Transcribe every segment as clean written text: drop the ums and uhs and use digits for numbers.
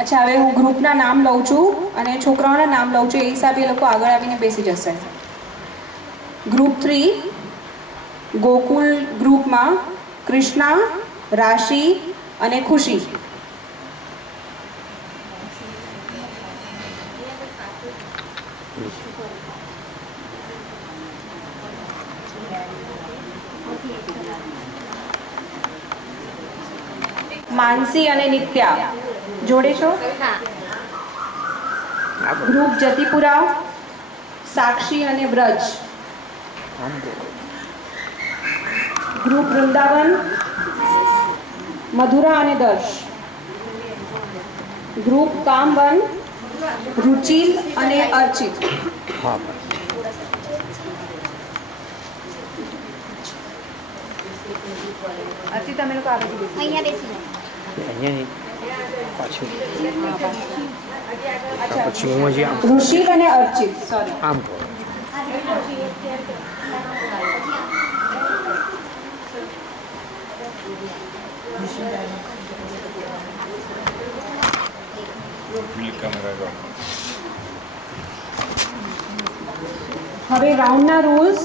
अच्छा हवे हूँ ग्रुपना नाम लઉં છું અને છોકરાઓના નામ લઉં છું એ હિસાબે એ લોકો આગળ આવીને બેસી જશે. ગ્રુપ 3 ગોકુલ ગ્રુપમાં કૃષ્ણા, રાશિ અને ખુશી. માનસી અને નિત્યા જોડે છો. ગ્રુપ જતીપુરા સાક્ષી અને બ્રજ. ગ્રુપ વૃંદાવન મધુરા અને દર્શ. ગ્રુપ કામવન रुचिल અને અર્ચિત. અર્ચિત તમે લોકો આગળ બેસો. અહીંયા બેસી જાઓ. અહીંયા નહીં પાછું. અચ્છા પછી હું જ આમ ઋષિલ અને અર્ચિત સોરી આમ કહો. હવે રાઉન્ડના રૂલ્સ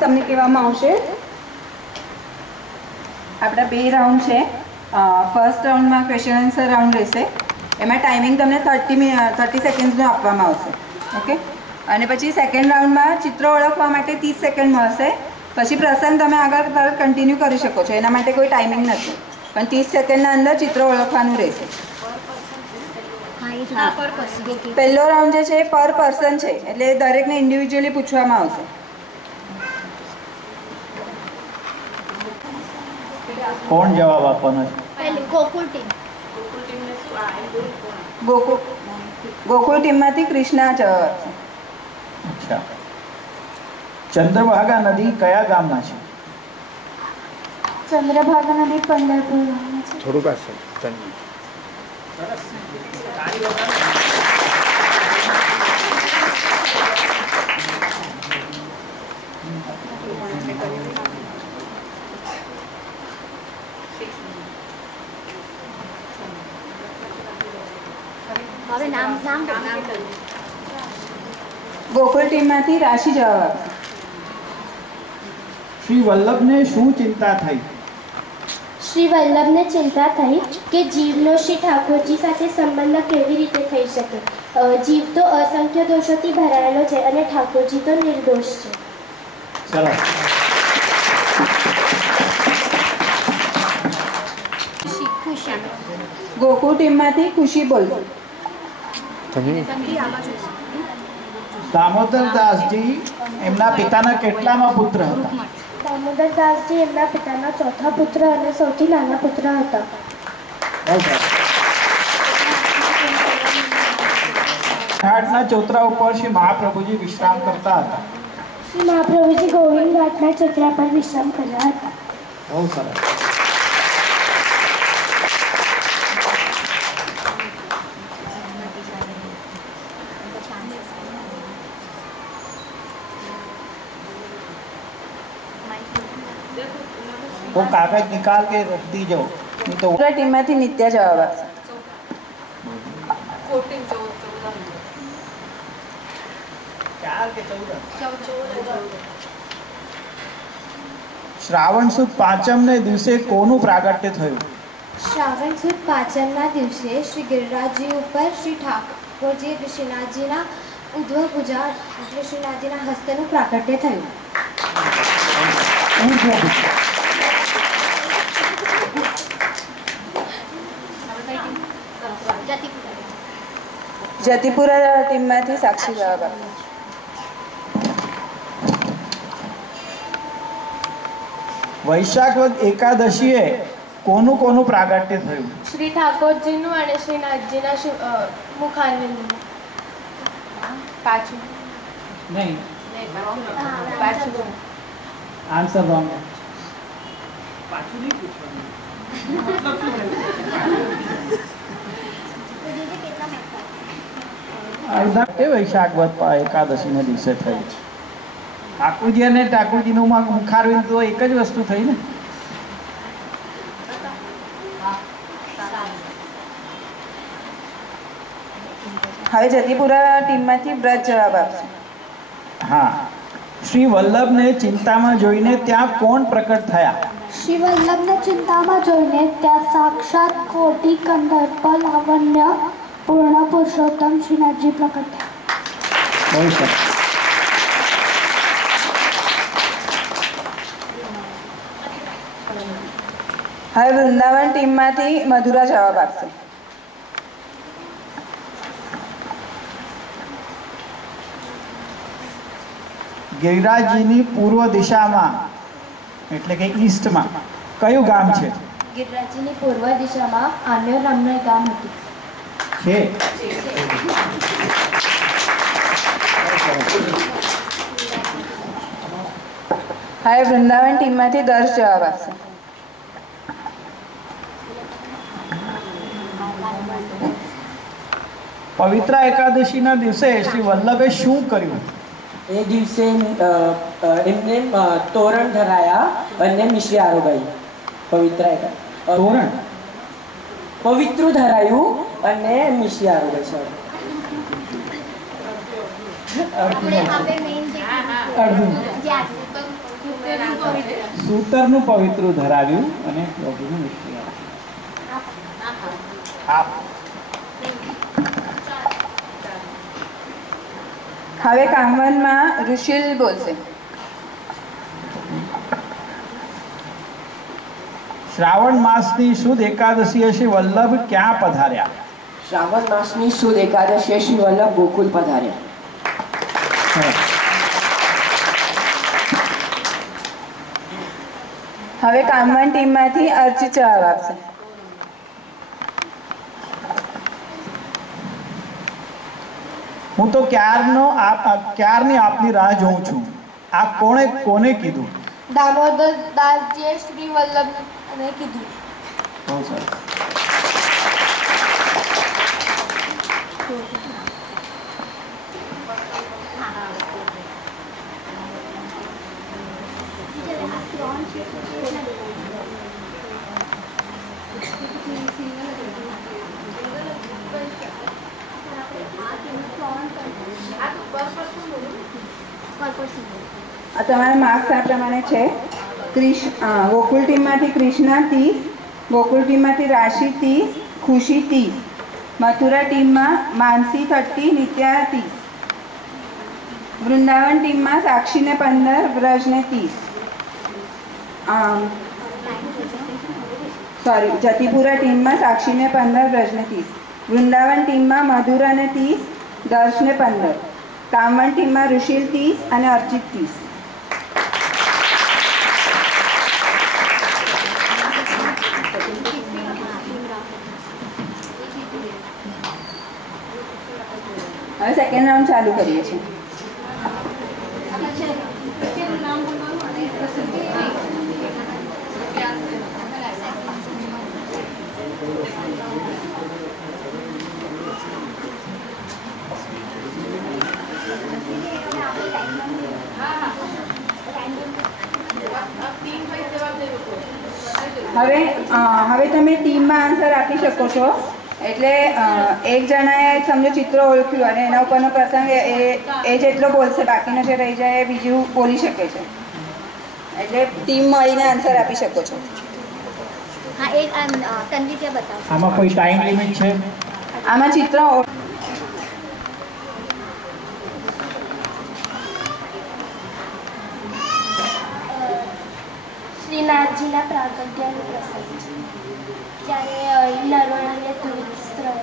તમને કહેવામાં આવશે. આપણા બે રાઉન્ડ છે. ફર્સ્ટ રાઉન્ડમાં ક્વેશ્ચન આન્સર રાઉન્ડ રહેશે. એમાં ટાઈમિંગ તમને 30 સેકન્ડ્સનો આપવામાં આવશે. ઓકે. અને પછી સેકન્ડ રાઉન્ડમાં ચિત્ર ઓળખવા માટે 30 સેકન્ડ મળશે. પછી પ્રસંગ તમે આગળ તરત કન્ટિન્યુ કરી શકો છો. એના માટે કોઈ ટાઈમિંગ નથી, પણ 30 સેકન્ડના અંદર ચિત્ર ઓળખવાનું રહેશે. પહેલો રાઉન્ડ જે છે એ પર પર્સન છે, એટલે દરેકને ઇન્ડિવિજ્યુઅલી પૂછવામાં આવશે. કોણ જવાબ આપવાનો છે? ગોકુળ ટીમ. ગોકુળ ટીમમાંથી કૃષ્ણા જવાબ આપશે. અચ્છા. ચંદ્રભાગા નદી કયા ગામમાં છે? ચંદ્રભાગા નદી પંઢરપુર છે. થોડુંક આ છે. હવે નામ ગોકુળ ટીમમાંથી રાશિ જવાબ આપશે. શ્રી વલ્લભને શું ચિંતા થઈ? શ્રી વલ્લભને ચિંતા થઈ કે જીવનો શ્રી ઠાકોરજી સાથે સંબંધ કેવી રીતે થઈ શકે. જીવ તો અસંખ્ય દોષોથી ભરાયેલો છે અને ઠાકોરજી તો નિર્દોષ છે. સરસ. ગોકુળ ટીમમાંથી ખુશી બોલશે. દામોદરદાસજી એમના પિતાના કેટલામાં પુત્ર હતા? દામોદરદાસજી એમના પિતાના ચોથા પુત્ર અને સૌથી નાના પુત્ર હતા. ઘાટના ચોતરા ઉપર શ્રી મહાપ્રભુજી વિશ્રામ કરતા હતા. શ્રી મહાપ્રભુજી ગોવિંદ ઘાટના ચોતરા પર વિશ્રામ કર્યા હતા. બહુ સરસ. वो कागज निकाल के रख दीजो नहीं तो ટીમમાંથી નિત્યા જવાબ આપશે. શ્રાવણ સુદ પાંચમને દિવસે કોનું પ્રાગટ્ય થયું? શ્રાવણ સુદ પાંચમના દિવસે શ્રી ગિરિરાજજી ઉપર શ્રી ઠાકોરજી શ્રીનાથજીના ઉદ્ધવ પૂજા એટલે શ્રીનાથજીના હસ્તનું પ્રાગટ્ય થયું. જતીપુરા ટીમમાંથી સાક્ષી જવાબ આપશે. વૈશાખ વદ એકાદશીએ કોનું કોનું પ્રાગટ્ય થયું? શ્રી ઠાકોરજીનું અને શ્રીનાથજીના મુખારવિંદનું. પાછું નહીં. પાછું આન્સર રોંગ. વૈશાખ વદ એકાદશીના દિવસે થયું. ઠાકોરજી અને ઠાકોરજીનું મુખારવિંદ તો એક જ વસ્તુ થઈ ને. હવે જતીપુરા ટીમમાંથી વ્રત જવાબ આપશે. હા. શ્રી વલ્લભને ચિંતામાં જોઈને ત્યાં કોણ પ્રકટ થયા? શ્રી વલ્લભને ચિંતામાં જોઈને ત્યાં સાક્ષાત કોટી કંદર્પ લાવણ્ય પૂર્ણ પુરુષોત્તમ શ્રીનાથજી પ્રકટ થયા. બહુ સરસ. હવે વૃંદાવન ટીમમાંથી મધુરા જવાબ આપશે. ગિરિરાજજીની પૂર્વ દિશામાં એટલે કે ઈસ્ટમાં કયું ગામ છે? ગિરિરાજજીની પૂર્વ દિશામાં આન્યો નામનું એક ગામ હતું. છે. હવે વૃંદાવન ટીમમાંથી દર્શ જવાબ આપશે. પવિત્ર એકાદશીના દિવસે શ્રી વલ્લભે શું કર્યું? એ દિવસે એમને તોરણ ધરાયા અને મિશ્રી આરોગાઈ. પવિત્ર તોરણ પવિત્ર ધરાયું અને મિશ્રી આરોગાઈ. સર સૂતરનું પવિત્ર ધરાવ્યું અને પ્રભુનું મિશ્રી આરોગાઈ. હવે કામવનમાં ઋષિલ બોલશે. શ્રાવણ માસની શુદ્ધ એકાદશીએ શ્રી વલ્લભ ક્યાં પધાર્યા? શ્રાવણ માસની શુદ્ધ એકાદશીએ શ્રી વલ્લભ ગોકુલ પધાર્યા. હવે કામવાન ટીમમાંથી અર્ચિત જવાબ આપશે. હું તો ક્યારની આપની રાહ જોઉં છું. આ કોને કીધું? દામોદર દાસજીએ શ્રી વલ્લભને કીધું. બહુ સરસ. તમારા માર્ક્સ આ પ્રમાણે છે. ગોકુલ ટીમમાંથી કૃષ્ણા 30, ગોકુલ ટીમમાંથી રાશિ 30, ખુશી 30, મથુરા ટીમમાં માનસી 30, નિત્યા 30, વૃંદાવન ટીમમાં સાક્ષીને 15, વ્રજને 30, જતીપુરા ટીમમાં સાક્ષીને 15, વ્રજને 30, વૃંદાવન ટીમમાં મધુરાને 30, દર્શને 15, કામવન ટીમમાં ઋષિલ 30 અને અર્ચિત 30. હવે સેકન્ડ રાઉન્ડ ચાલુ કરીએ છીએ. હવે તમે ટીમમાં આન્સર આપી શકો છો. એટલે એક જણાએ સમજો ચિત્ર ઓળખ્યું અને એના ઉપરનો પ્રસંગ એ જેટલો બોલશે, બાકીનો જે રહી જાય એ બીજું બોલી શકે છે. એટલે ટીમ મળીને આન્સર આપી શકો છો. હા, એક તન્વી કે બતાવો. આમાં કોઈ ટાઈમ લિમિટ છે? આમાં ચિત્ર શ્રીનાથજીના પ્રાગટ્યનો પ્રસંગ છે, જ્યારે નર્મદાને દૂધ સ્ત્રોત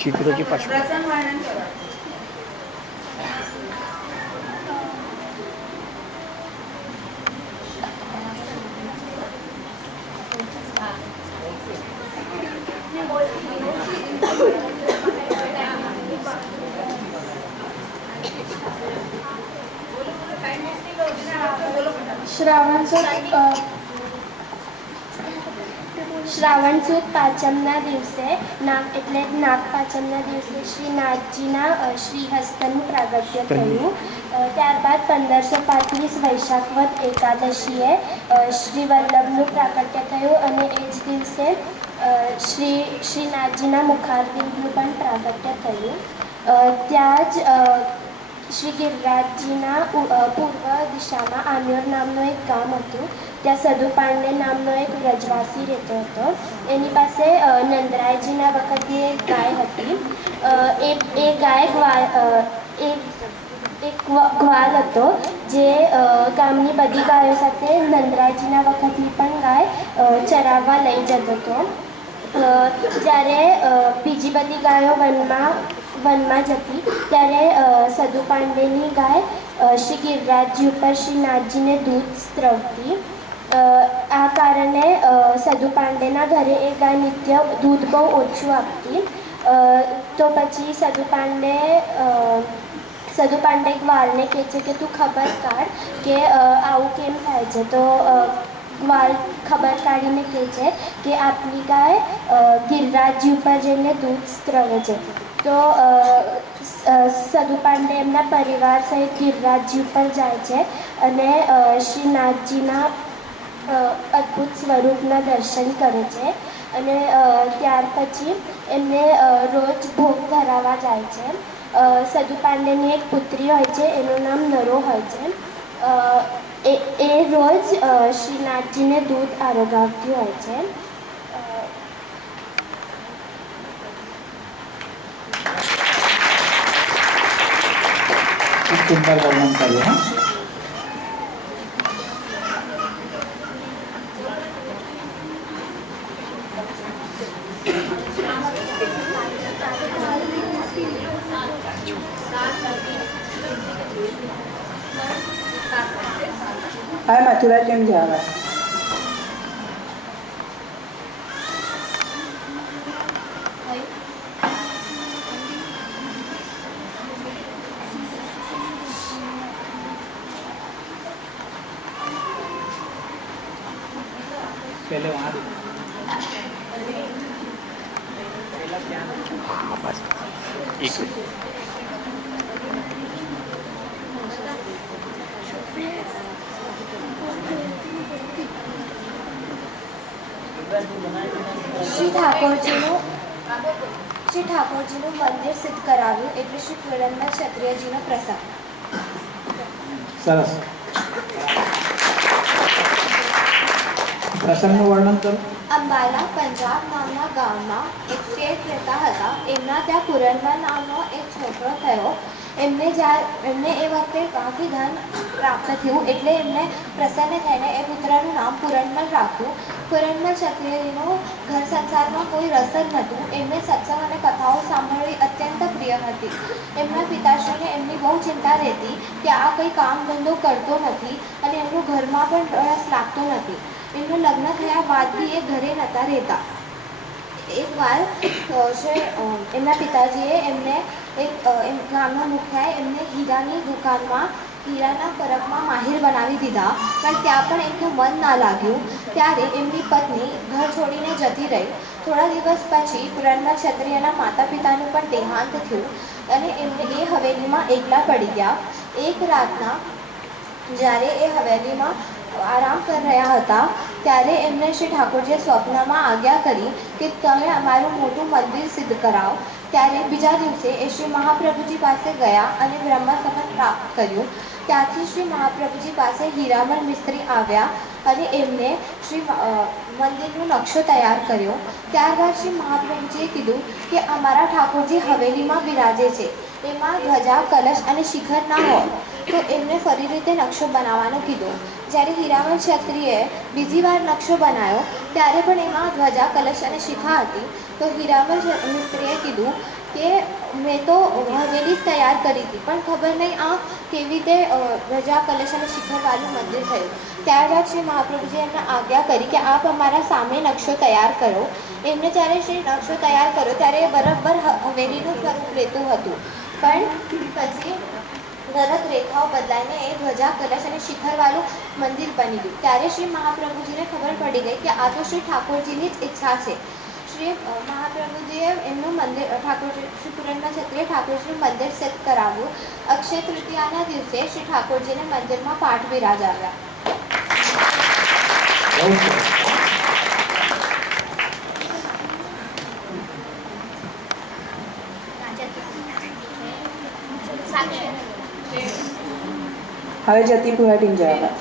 ચિત્રોજી પાછળ પ્રસંગ વર્ણન કરો. શ્રાવણ સુદ પાંચમના દિવસે એટલે નાગપાંચમના દિવસે શ્રીનાથજીના શ્રીહસ્તનું પ્રાગટ્ય થયું. ત્યારબાદ 1535 વૈશાખવદ એકાદશીએ શ્રી વલ્લભનું પ્રાગટ્ય થયું અને એ જ દિવસે શ્રીનાથજીના મુખારબિંદનું પણ પ્રાગટ્ય થયું. ત્યાં જ શ્રી ગિરિરાજજીના પૂર્વ દિશામાં આમ્યોર નામનું એક ગામ હતું. ત્યાં સદુ પાંડે નામનો એક વ્રજવાસી રહેતો હતો. એની પાસે નંદરાયજીના વખતની એક ગાય હતી. એ ગાય એક ગ્વાલ હતો જે ગામની બધી ગાયો સાથે નંદરાયજીના વખતની પણ ગાય ચરાવવા લઈ જતો હતો. જ્યારે બીજી બધી ગાયો વનમાં જતી ત્યારે સદુ પાંડેની ગાય શ્રી ગિરિરાજજી ઉપર શ્રીનાથજીને દૂધ સ્ત્રવતી. આ કારણે સદુ પાંડેના ઘરે એ ગાય નિત્ય દૂધ બહુ ઓછું આપતી. તો પછી સદુ પાંડે ગ્વાલને કહે છે કે તું ખબર કાઢ કે આવું કેમ થાય છે. તો ગ્વાલ ખબર કાઢીને કહે છે કે આપની ગાય ગિરિરાજજી ઉપર જઈને દૂધ સ્ત્રવે છે. તો સદુ પાંડે એમના પરિવાર સહિત ગિરિરાજજી ઉપર જાય છે અને શ્રીનાથજીના અદ્ભુત સ્વરૂપના દર્શન કરે છે. અને ત્યાર પછી એમને રોજ ભોગ ધરાવવા જાય છે. સદુ પાંડેની એક પુત્રી હોય છે, એનું નામ નરો હોય છે. એ રોજ શ્રીનાથજીને દૂધ આરોગાવતી હોય છે. સુંદર વર્ણન કર્યું. હા, હવે મથુરા કેમ જવા? पहले वहाँ શ્રી ઠાકોરજીનું મંદિર સિદ્ધ કરાવ્યું એટલે શ્રી પુરંદર ક્ષત્રિયજીનો પ્રસંગ. સરસ. પ્રસંગનું વર્ણન કરો. અંબાલા પંજાબ નામના ગામમાં એક શેઠ રહેતા હતા. એમના ત્યાં પુરંદર નામનો એક છોકરો થયો. એમને એ વખતે કાફી ધન પ્રાપ્ત થયું એટલે એમને પ્રસન્ન થઈને એ પુત્રનું નામ પુરંદર રાખ્યું. પુરંદર ક્ષત્રિયજીનું ઘર સંસારમાં કોઈ રસ જ નહોતું. એમને સત્સંગ અને કથાઓ સાંભળવી અત્યંત પ્રિય હતી. એમના પિતાશ્રીને એમની બહુ ચિંતા રહેતી કે આ કંઈ કામ ધંધો કરતો નથી અને એમનું ઘરમાં પણ રસ લાગતો નથી. એમનું લગ્ન થયા બાદ બી એ ઘરે નહોતા રહેતા. એકવાર એમના પિતાજીએ એમને એક ગામના મુખિયાએ એમને હીરાની દુકાનમાં હીરાના ફરકમાં માહિર બનાવી દીધા. પણ ત્યાં પણ એમનું મન ના લાગ્યું. ત્યારે એમની પત્ની ઘર છોડીને જતી રહી. થોડા દિવસ પછી પુરંદર ક્ષત્રિયના માતા પિતાનું પણ દેહાંત થયું અને એમને એ હવેલીમાં એકલા પડી ગયા. એક રાતના જ્યારે એ હવેલીમાં આરામ કરી રહ્યા હતા ત્યારે એમને શ્રી ઠાકોરજીએ સ્વપ્નમાં આજ્ઞા કરી કે તમે અમારું મોટું મંદિર સિદ્ધ કરાવો. ત્યારે બીજા દિવસે એ શ્રી મહાપ્રભુજી પાસે ગયા અને બ્રહ્મ શપથ પ્રાપ્ત કર્યું. ત્યાંથી શ્રી મહાપ્રભુજી પાસે હીરામણ મિસ્ત્રી આવ્યા અને એમને શ્રી મંદિરનો નકશો તૈયાર કર્યો. ત્યારબાદ શ્રી મહાપ્રભુજીએ કીધું કે અમારા ઠાકોરજી હવેલીમાં બિરાજે છે, એમાં ધ્વજા કલશ અને શિખર ના હોય તો એમને ફરી રીતે નકશો બનાવવાનું કીધું. જ્યારે હીરામણ ક્ષત્રિયે બીજી વાર નકશો બનાવ્યો ત્યારે પણ એમાં ધ્વજા કલશ અને શિખા હતી. તો હીરામણ મિસ્ત્રીએ કીધું કે મેં તો હવેલી તૈયાર કરી હતી પણ ખબર નહીં આ કેવી રીતે ધ્વજા કલશ અને શિખરવાળું મંદિર થયું. ત્યારબાદ શ્રી મહાપ્રભુજીએ એમને આજ્ઞા કરી કે આપ અમારા સામે નકશો તૈયાર કરો. એમને જ્યારે શ્રી નકશો તૈયાર કર્યો ત્યારે બરાબર હવેલીનું સ્વરૂપ રહેતું હતું. પણ પછી તરત રેખાઓ બદલાઈને એ ધ્વજા કલશ અને શિખરવાળું મંદિર બની ગયું. ત્યારે શ્રી મહાપ્રભુજીને ખબર પડી ગઈ કે આ તો શ્રી ઠાકોરજીની જ ઈચ્છા છે. શ્રી મહાપ્રભુજીએ એમનું મંદિર શ્રી પુરંદર ક્ષત્રિય ઠાકોરજીનું મંદિર સિદ્ધ કરાવ્યું. અક્ષય તૃતીયાના દિવસે શ્રી ઠાકોરજીને મંદિરમાં પાઠ બિરાજાવ્યા. હવે જતીપુરા ટીમ જવા.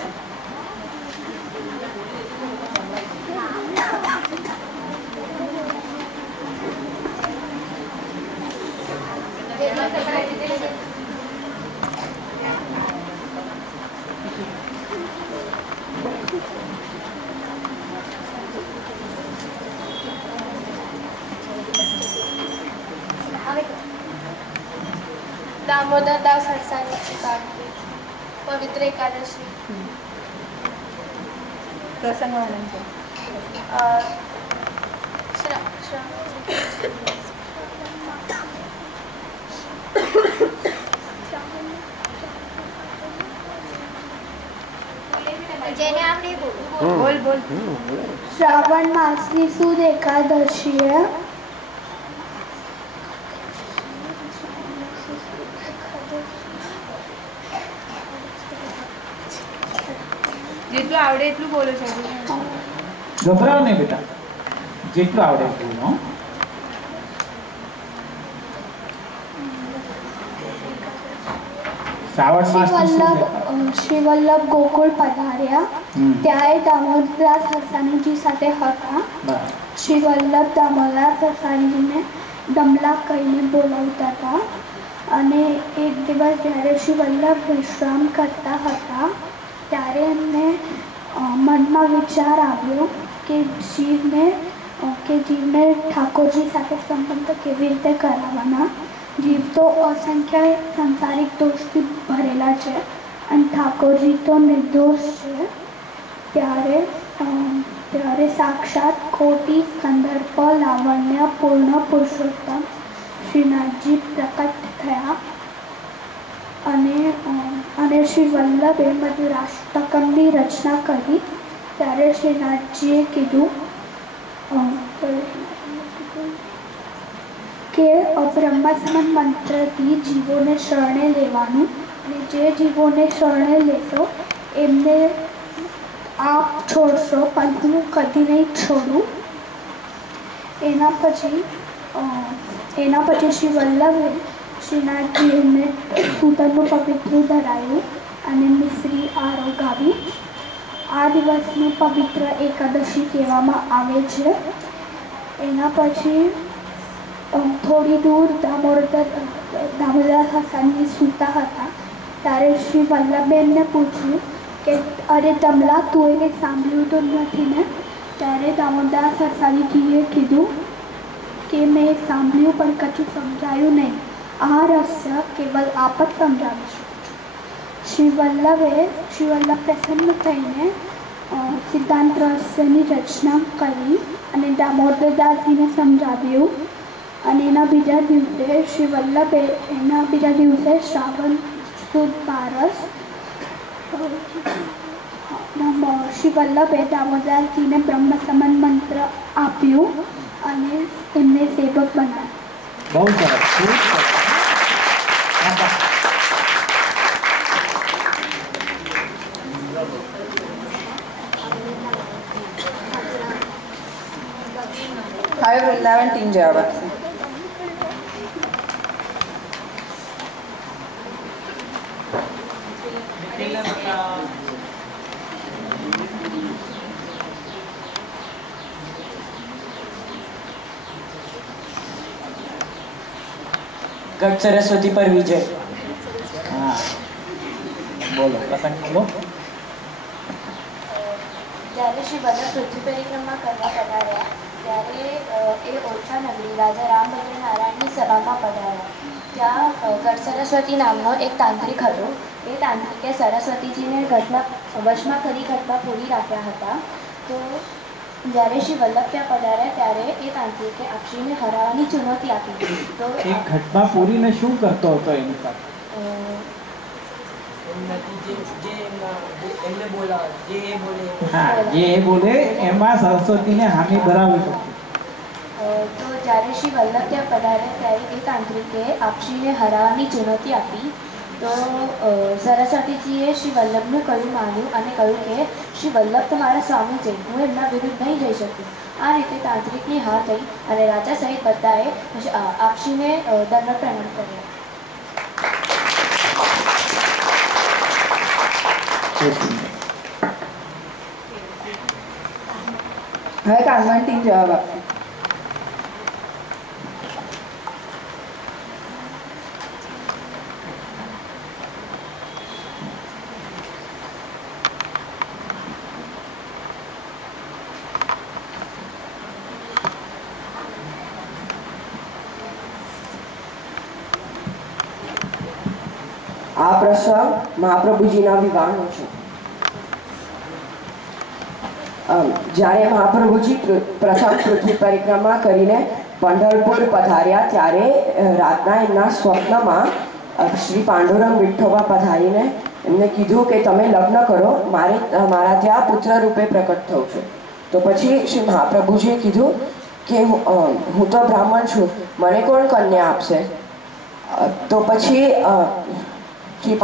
દામોદરદાસ હરસાની પવિત્ર એકાદશી. પ્રસંગ વર્ણન છે. જેને આપણે બોલ. શ્રાવણ માસની સુદ એકાદશીએ જેટલું આવડે એટલું બોલો છો. ગભરાવ નહીં બેટા, જેટલું આવડે એટલું. શ્રી વલ્લભ ગોકુળ પધાર્યા. ત્યારે દામોદરદાસ હરસાણીજી સાથે હતા. શ્રી વલ્લભ દામોદરદાસ હરસાણીજીને દમલા કહીને બોલાવતા હતા. અને એક દિવસ જ્યારે શ્રી વલ્લભ વિશ્રામ કરતા હતા ત્યારે એમને મનમાં વિચાર આવ્યો કે જીવને ઠાકોરજી સાથે સંબંધ કેવી રીતે કરાવવાના. જીવ તો અસંખ્ય સંસારિક દોષથી ભરેલા છે અને ઠાકોરજી તો નિર્દોષ છે, ત્યારે સાક્ષાત કોટી કંદર્પ લાવણ્ય પૂર્ણ પુરુષોત્તમ શ્રીનાથજી પ્રકટ થયા અને શ્રી વલ્લભે મધુરાષ્ટકમની રચના કરી. ત્યારે શ્રીનાથજીએ કીધું કે બ્રહ્મસમન મંત્રથી જીવોને શરણે લેવાનું, અને જે જીવોને શરણે લેશો એમને આપ છોડશો, પણ હું કદી નહીં છોડું. એના પછી શ્રી વલ્લભે શ્રીનાથજી એમને સૂતરનું પવિત્રું ધરાયું અને મિશ્રી આરોગાવી. આ દિવસને પવિત્ર એકાદશી કહેવામાં આવે છે. એના પછી થોડી દૂર દામોદર હસનજી સૂતા હતા. ત્યારે શ્રી વલ્લભે એમને પૂછ્યું કે અરે દમલા, તું એને સાંભળ્યું તો નથી ને? ત્યારે દામોદાસ હસાનીજીએ કીધું કે મેં સાંભળ્યું પણ કશું સમજાયું નહીં. આ રહસ્ય કેવલ આપ જ સમજાવી શકો છો. શ્રી વલ્લભ પ્રસન્ન થઈને સિદ્ધાંત રહસ્યની રચના કરી અને દામોદરદાસજીને સમજાવ્યું. અને એના બીજા દિવસે શ્રાવણ સુદ બારસ શ્રી વલ્લભે દામોદરજીને બ્રહ્મસમન મંત્ર આપ્યું અને એમને સેવક બનાવ્યા. બહુ સરસ, ખૂબ સરસ. હવે વૃંદાવન ટીમ જવાબ આપશે. ગઢ સરસ્વતી પર વિજય. હા, બોલો, પ્રસંગ બોલો. જ્યારે શ્રી વલ્લભ પૃથ્વી પરિક્રમા કરવા પધાર્યા ત્યારે એ ઓરછા નગરી રાજા રામભદ્ર નારાયણની સભામાં પધાર્યા. ત્યાં ગઢ સરસ્વતી નામનો એક તાંત્રિક હતો. એ તાંત્રિકે સરસ્વતીજીને ગઢમાં વશમાં કરી ઘટમાં પૂરી રાખ્યા હતા. તો જ્યારે શ્રી વલ્લભ ત્યાં પધાર્યા ત્યારે એ તાંત્રિકે આપશ્રીને હરાવવાની ચુનૌતી આપી. તો એ ઘટમાં પૂરીને શું કરતો હતો એની સાથે? હા, જે એ બોલે એમાં સરસ્વતીને હામી ભરાવી શકતો. તો જ્યારે શ્રી વલ્લભ ત્યાં પધાર્યા ત્યારે એ તાંત્રિકે આપશ્રીને હરાવવાની ચુનૌતી આપી. તો સરસ્વતીજીએ શ્રી વલ્લભનું કહ્યું માન્યું અને કહ્યું કે શ્રી વલ્લભ તો મારા સ્વામી છે, હું એમના વિરુદ્ધ નહીં જઈ શકું. આ રીતે તાંત્રિકની હાર થઈ અને રાજા સહિત બધાએ આપશ્રીને દંડ પ્રણામ કર્યા. હવે કાનવન ટીમ જવાબ આપશે. આ પ્રસંગ મહાપ્રભુજીના વિવાહનો છે. જ્યારે મહાપ્રભુજી પ્રથમ પૃથ્વી પરિક્રમા કરીને પંઢરપુર પધાર્યા ત્યારે રાતના એમના સ્વપ્નમાં શ્રી પાંડુરંગ વિઠ્ઠોબા પધારીને એમને કીધું કે તમે લગ્ન કરો, મારા ત્યાં પુત્ર રૂપે પ્રકટ થવું છે. તો પછી શ્રી મહાપ્રભુજીએ કીધું કે હું તો બ્રાહ્મણ છું, મને કોણ કન્યા આપશે? તો પછી શ્રી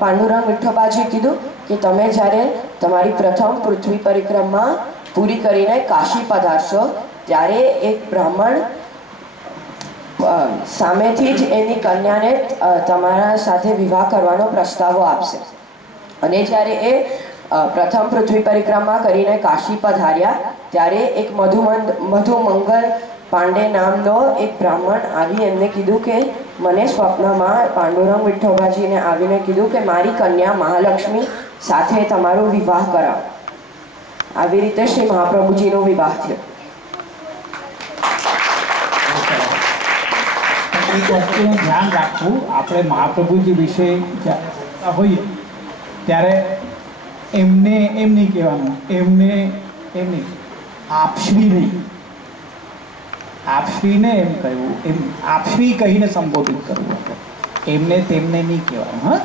પાંડુરંગ વિઠ્ઠોબાજીએ કીધું કે તમે જ્યારે તમારી પ્રથમ પૃથ્વી પરિક્રમા પૂરી કરીને કાશી પધારશો ત્યારે એક બ્રાહ્મણ સામેથી જ એની કન્યાને તમારા સાથે વિવાહ કરવાનો પ્રસ્તાવો આપશે. અને જ્યારે એ પ્રથમ પૃથ્વી પરિક્રમા કરીને કાશી પધાર્યા ત્યારે એક મધુમંગલ પાંડે નામનો એક બ્રાહ્મણ આવી એમને કીધું કે મને સ્વપ્નમાં પાંડુરંગ વિઠ્ઠોબાજીને આવીને કીધું કે મારી કન્યા મહાલક્ષ્મી સાથે તમારો વિવાહ કરાવો. આવી રીતે શ્રી મહાપ્રભુજીનો વિવાહ થયો. એક વસ્તુનું ધ્યાન રાખવું, આપણે મહાપ્રભુજી વિશે હોઈએ ત્યારે એમને એમ નહીં કહેવાનું, એમને એમ નહીં, આપશ્રી નહીં, આપશ્રીને એમ કહ્યું, એમ આપશ્રી કહીને સંબોધિત કરવું, એમને તેમને નહીં કહેવાનું. હા,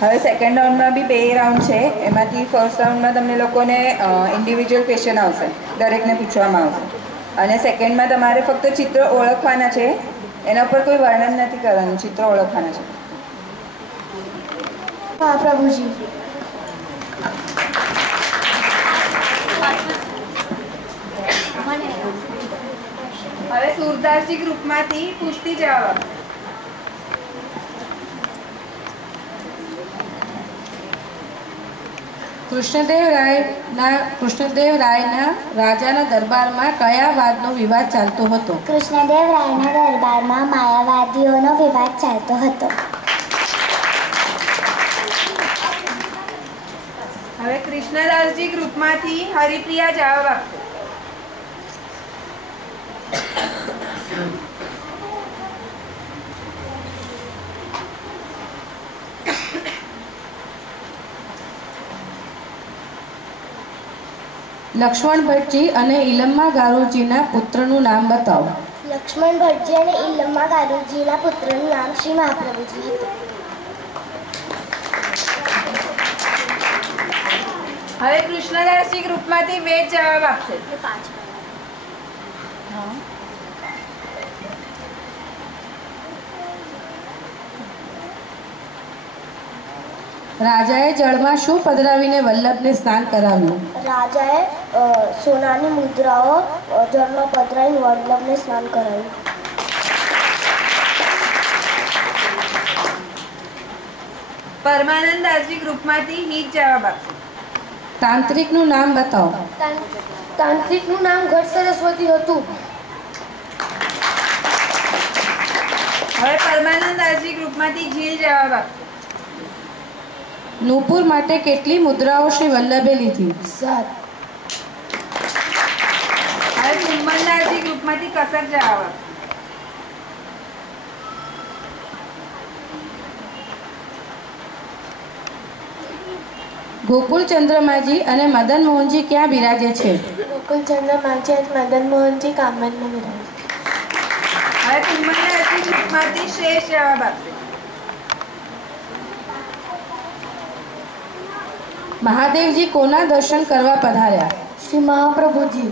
હવે સેકન્ડ રાઉન્ડમાં બી 2 રાઉન્ડ છે. એમાંથી ફર્સ્ટ રાઉન્ડમાં તમને લોકોને ઇન્ડિવિજ્યુઅલ ક્વેશ્ચન આવશે, દરેકને પૂછવામાં આવશે. અને સેકન્ડમાં તમારે ફક્ત ચિત્ર ઓળખવાના છે, એના પર કોઈ વર્ણન નથી કરવાનું, ચિત્ર ઓળખવાના છે. હા પ્રભુજી. હવે સુરદાસજી ગ્રુપમાંથી પુષ્ટિ જવાબ. કૃષ્ણદેવ રાયના રાજાના દરબારમાં કયા વાદનો વિવાદ ચાલતો હતો? કૃષ્ણદેવ રાયના દરબારમાં માયાવાદીઓનો વિવાદ ચાલતો હતો. હવે કૃષ્ણદાસજી ગ્રુપમાંથી હરિપ્રિયા જવાબ આપશે. લક્ષ્મણ ભટ્ટજી અને ઇલમ્મા ગારુજીના પુત્રનું નામ બતાવો. લક્ષ્મણ ભટ્ટજી અને ઇલમ્મા ગારુજીના પુત્રનું નામ શ્રી મહાપ્રભુજી હતું. હવે કૃષ્ણદાસજી ગ્રુપમાંથી વેદ જવાબ આપશે. રાજાએ જળમાં શું પધરાવીને વલ્લભને સ્નાન કરાવ્યું? રાજાએ સોનાની મુદ્રાઓ જળમાં પધરાવી વલ્લભને સ્નાન કરાવ્યું. પરમાનંદદાસજી ગ્રુપમાંથી હિત જવાબ આપશે. તાંત્રિકનું નામ બતાવો. તાંત્રિકનું નામ ઘટ સરસ્વતી હતું. હવે પરમાનંદદાસજી ગ્રુપમાંથી ઝીલ જવાબ આપશે. નૂપુર માટે કેટલી મુદ્રાઓ શ્રી વલ્લભે લીધી? 7. હવે ચુંબનદાસજી ગ્રુપમાંથી કસક જવાબ આપશે. ગોકુળચંદ્રમાજી અને મદન મોહનજી ક્યાં બિરાજે છે? ગોકુળચંદ્રમાજી અને મદન મોહનજી કામનમાં બિરાજે. હવે ચુંબનદાસજી ગ્રુપમાંથી શ્રેષ્ઠ જવાબ આપશે. મહાદેવજી કોના દર્શન કરવા પધાર્યા? શ્રી મહાપ્રભુજી.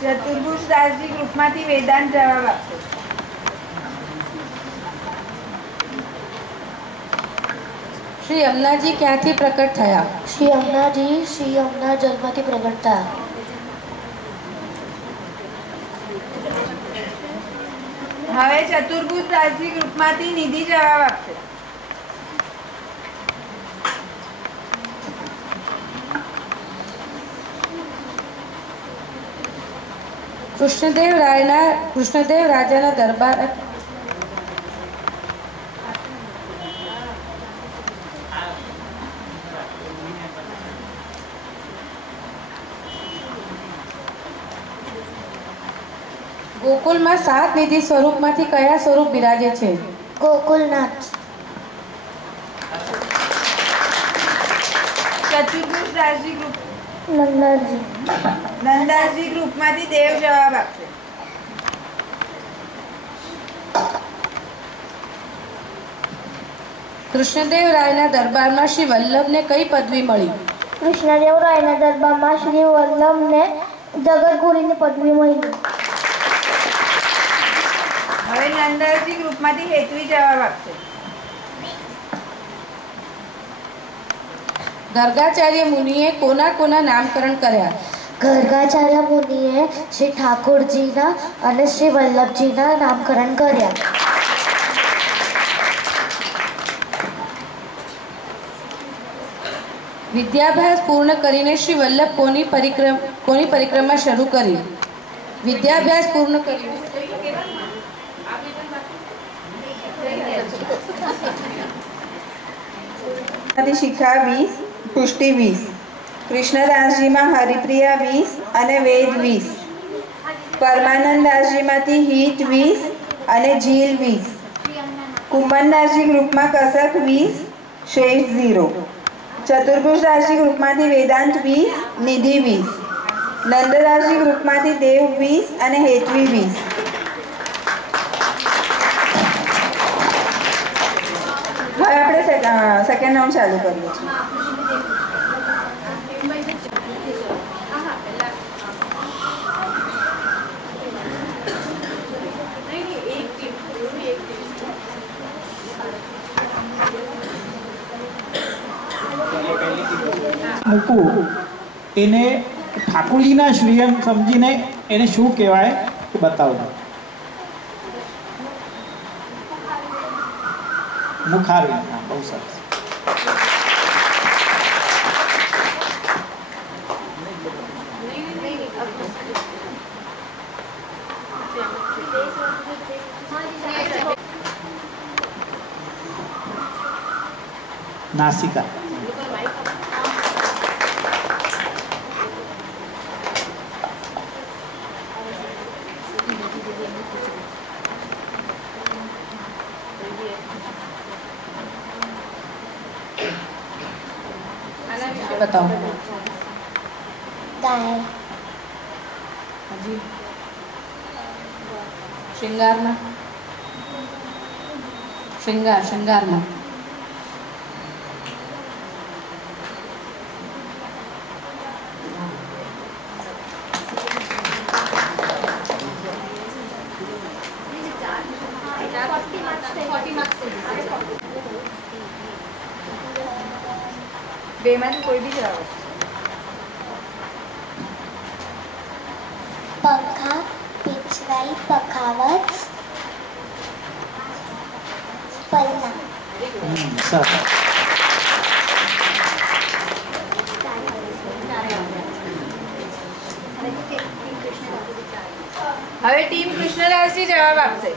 ચતુર્ભુજદાસજી ગ્રુપમાંથી વેદાંત જવાબ આપશે. શ્રી યમુનાજી ક્યાંથી પ્રકટ થયા? શ્રી યમુનાજી શ્રી યમુના જન્મથી પ્રગટ થયા. હવે ચતુર્ભુજદાસજી ગ્રુપમાંથી નિધિ જવાબ આપશે. કૃષ્ણદેવ રાજાના દરબાર ગોકુલમાં 7 નિધિ સ્વરૂપમાંથી કયા સ્વરૂપ બિરાજે છે? ગોકુલનાથ. ચતુર્ભુજદાસજી ગ્રુપ નંદાજી. નંદાજી ગ્રુપમાંથી દેવ જવાબ આપશે. કૃષ્ણદેવ રાયના દરબારમાં શ્રી વલ્લભને કઈ પદવી મળી? કૃષ્ણદેવ રાયના દરબારમાં શ્રી વલ્લભને જગતગુરુની પદવી મળી. હવે નંદાજી ગ્રુપમાંથી હેતવી જવાબ આપશે. ગર્ગાચાર્ય મુનિએ કોના નામકરણ કર્યા? ગર્ગાચાર્ય મુનિએ શ્રી ઠાકોરજીના અને શ્રી વલ્લભજીના નામકરણ કર્યા. વિદ્યાભ્યાસ પૂર્ણ કરીને શ્રી વલ્લભ કોની પરિક્રમા શરૂ કરી? વિદ્યાભ્યાસ પૂર્ણ કરીને શિખા 20, પુષ્ટિ 20, કૃષ્ણદાસજીમાં હરિપ્રિયા 20 અને વેદ 20, પરમાનંદદાસજીમાંથી હિત 20 અને ઝીલ 20, કુંભનદાસજી ગ્રુપમાં કસક 20, શ્રેષ્ઠ 0, ચતુર્ભુજદાસજી ગ્રુપમાંથી વેદાંત 20, નિધિ 20, નંદદાસજી ગ્રુપમાંથી દેવ 20 અને હેતવી 20. હવે આપણે સેકન્ડ રાઉન્ડ ચાલુ કરીએ છીએ. મૂકું એને ઠાકોરજીના શ્રીયમ સમજીને એને શું કહેવાય એ બતાવજો. મુખારવિંદ. બહુ સરસ. નાસિકા. बताओ. ગાય. શ્રૃંગારમાં શ્રૃંગારમાં બેમાંથી કોઈ બી જવાબ. પંખા, પીછવાઈ, પખાવત, પલના. સરસ. હવે ટીમ કૃષ્ણદાસજી જવાબ આપશે.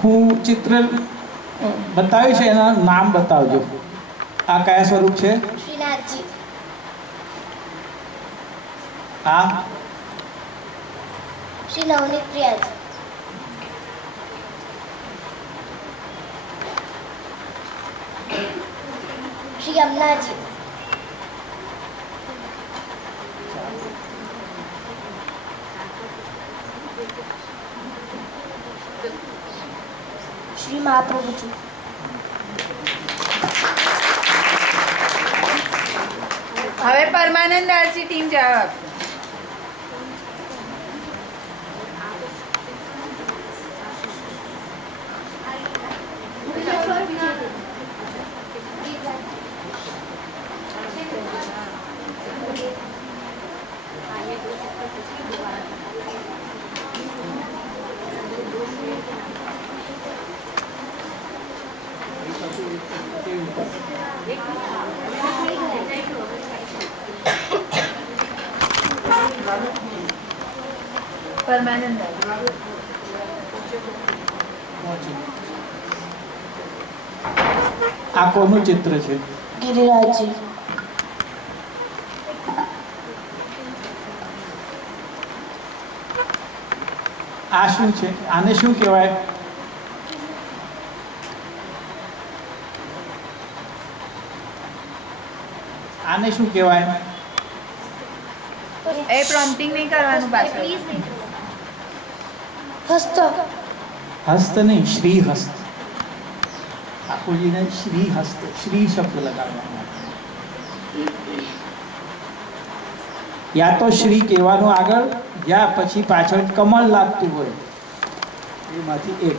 હું ચિત્ર બતાવ્યું છે એના નામ બતાવજો. આ કયા સ્વરૂપ છે? શ્રીનાથજી. આ શ્રી નવનીત પ્રિયાજી. શ્રી યમુનાજી. શ્રી મહાપ્રભુજી. હવે પરમાનંદદાસજી ટીમ જવાબ આપશે. આ કોનું ચિત્ર છે? ગિરિરાજજી. આ શું છે? આને શું કહેવાય? આને શું કહેવાય? એ પ્રોમ્પ્ટિંગ નહીં કરવાનું પાછળ. હસ્ત. હસ્ત નહીં, શ્રી હસ્ત. ઠાકોરજીને શ્રી હસ્ત, શ્રી શબ્દ લગાડવાનો. યા તો શ્રી કહેવાનું આગળ, યા પછી પાછળ કમળ લાગતું હોય, એમાંથી એક.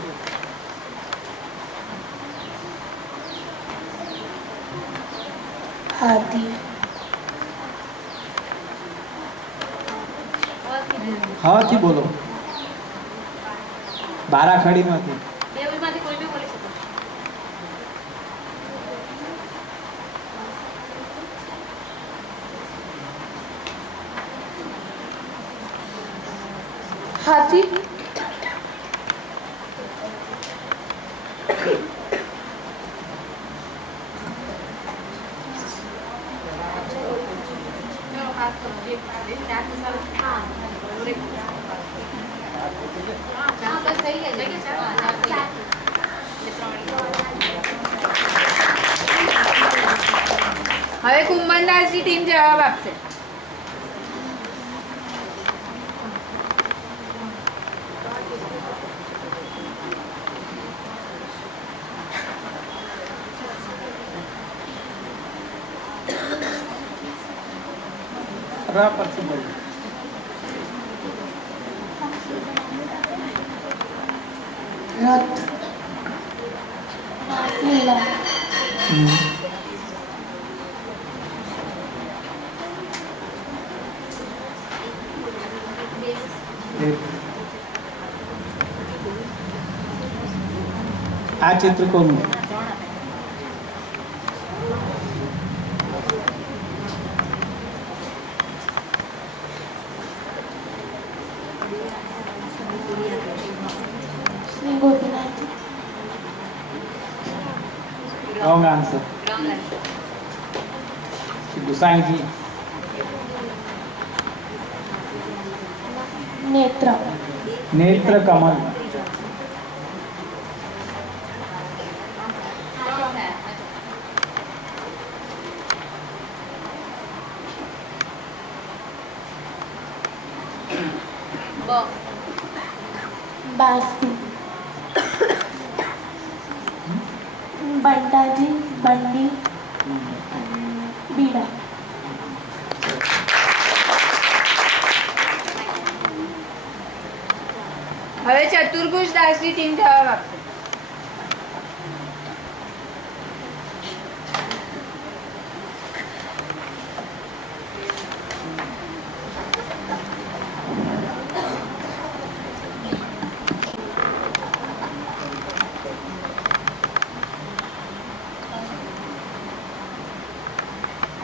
હાથી. હાથી બોલો. બારાખડીમાંથી. હાથી. હવે કુંભનદાસજી ટીમ જવાબ આપશે. પછી બોલો. રથ. લીલા. આ ચિત્ર કોનું? Shri Gopinath. Wrong answer. Gusainji. નેત્ર. नेत्र कमल. બાંસુરી. બંટાજી. બંડી. બીડા. હવે ચતુર્ભુજ દાસજી ટીમ જવાબ આપશે.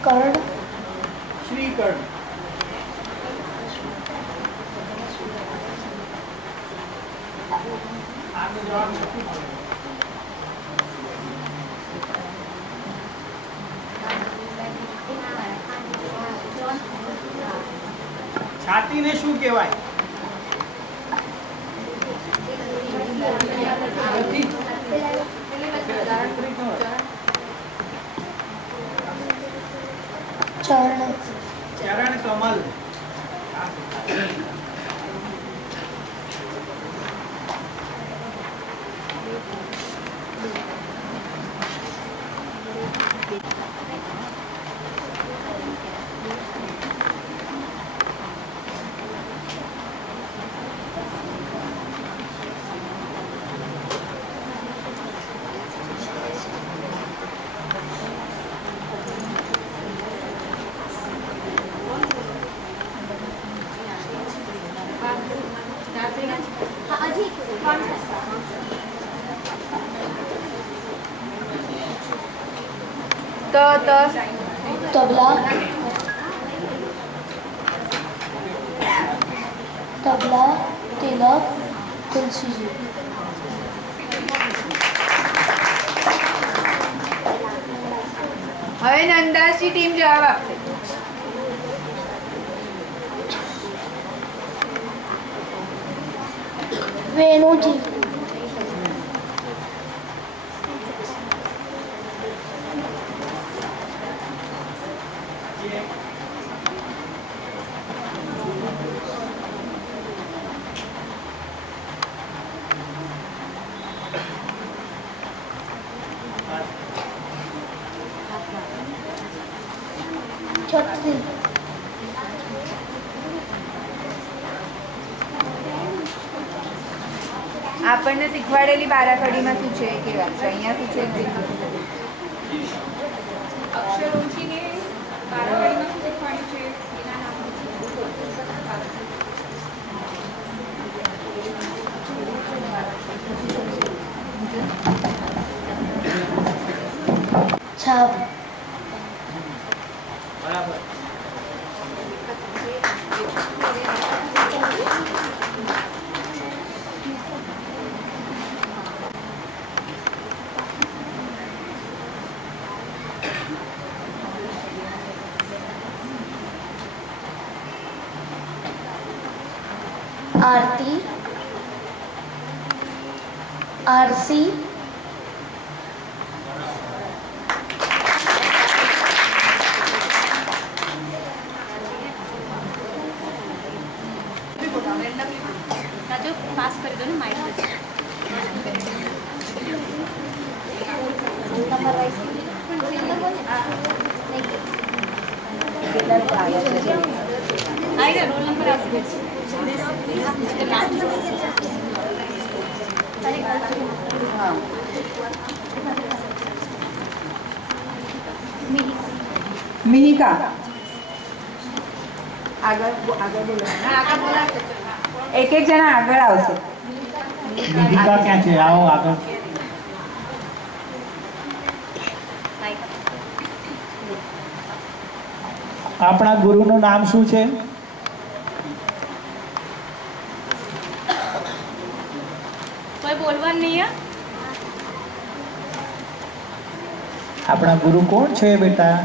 કર્ણ. श्रीकर्ण. છાતીને શું કહેવાય? ચરણ. ચરણ કમલ. તબલા. તબલા. તિલક. તુલસીજી. હવે નંદાસજી ટીમ જવાબ આપશે. વેણુજી. છત્રી. આપણને શીખવાડેલી બારાખડીમાં શું છે કે વાત છે, અહીંયા શું છે? અક્ષર ઓછી ને છાપ. આરતી. આરસી. पास कर दो ना माइक नंबर वाइज आएगा रोल नंबर मिहिका આગળ બોલો એક જણા આગળ આવશે. મિહિકા ક્યાં છે? આવો આગળ. આપણા ગુરુનું નામ શું છે? કોઈ બોલવાનું નહીં. આપણા ગુરુ કોણ છે બેટા?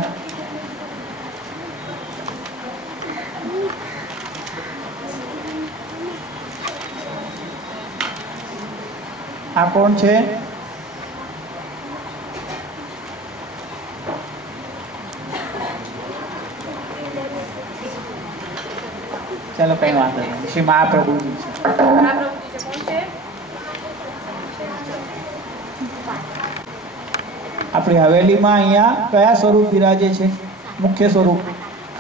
આ કોણ છે? ચાલો કઈ વાંધો નહીં. શ્રી મહાપ્રભુજી છે. આપણી હવેલીમાં અહીંયા કયા સ્વરૂપ બિરાજે છે? મુખ્ય સ્વરૂપ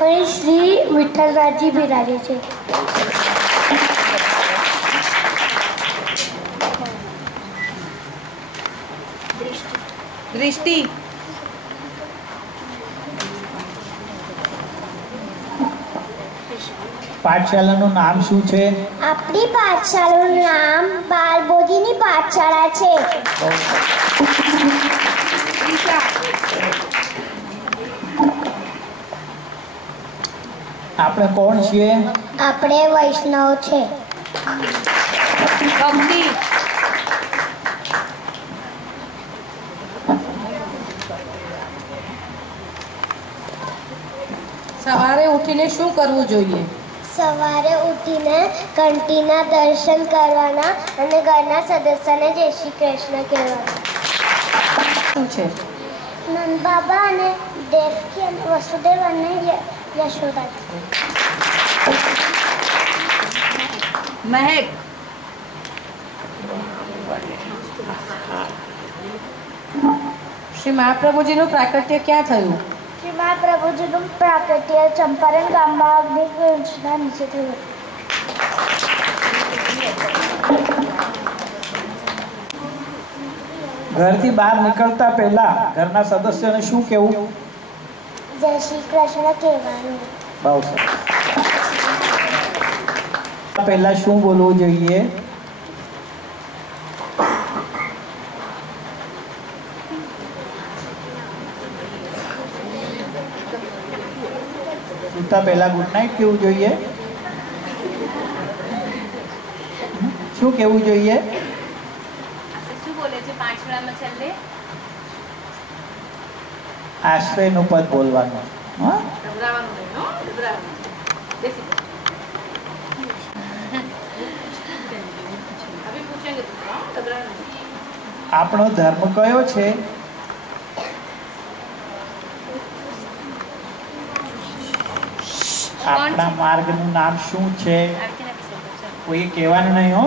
અહીં શ્રી વિઠ્ઠલરાજજી બિરાજે છે. દૃષ્ટિ. પાઠશાલાનું નામ શું છે? આપણી પાઠશાળાનું નામ બાલબોધિની પાઠશાળા છે. આપણે કોણ છીએ? આપણે વૈષ્ણવ છે. ભક્તિ. સવારે ઉઠીને શું કરવું જોઈએ? સવારે ઉઠીને ઘંટીના દર્શન કરવાના અને ઘરના સદસ્યને જય શ્રી કૃષ્ણ કહેવાના. શું છે? નંદ બાબા અને દેવકી અને વસુદેવ અને યશોદા. મહેક. શ્રી મહાપ્રભુજીનું પ્રાકટ્ય ક્યાં થયું? શ્રી મહાપ્રભુજીનું પ્રાકટ્ય ચંપારણ ગામમાં અગ્નિકુંજના નીચે થયું. ઘરથી બહાર નીકળતા પહેલા ઘરના સદસ્યોને શું કહેવું? જય શ્રી કૃષ્ણ કહેવાનું. બહુ સરસ. પહેલા શું બોલવું જોઈએ? સૂતા પહેલા ગુડ નાઇટ કહેવું જોઈએ. શું કહેવું જોઈએ? શું બોલે છે 5 વેળામાં છેલ્લે? આશ્રયનું પદ બોલવાનું. હા, ગભરાવાનું નહીં, હો ગભરાવાનું. બેસી જાઓ. अभी पूछेंगे तुमको, घबराना नहीं. આપણો ધર્મ કયો છે? આપણા માર્ગનું નામ શું છે? કોઈ કહેવાનું નહીં હો.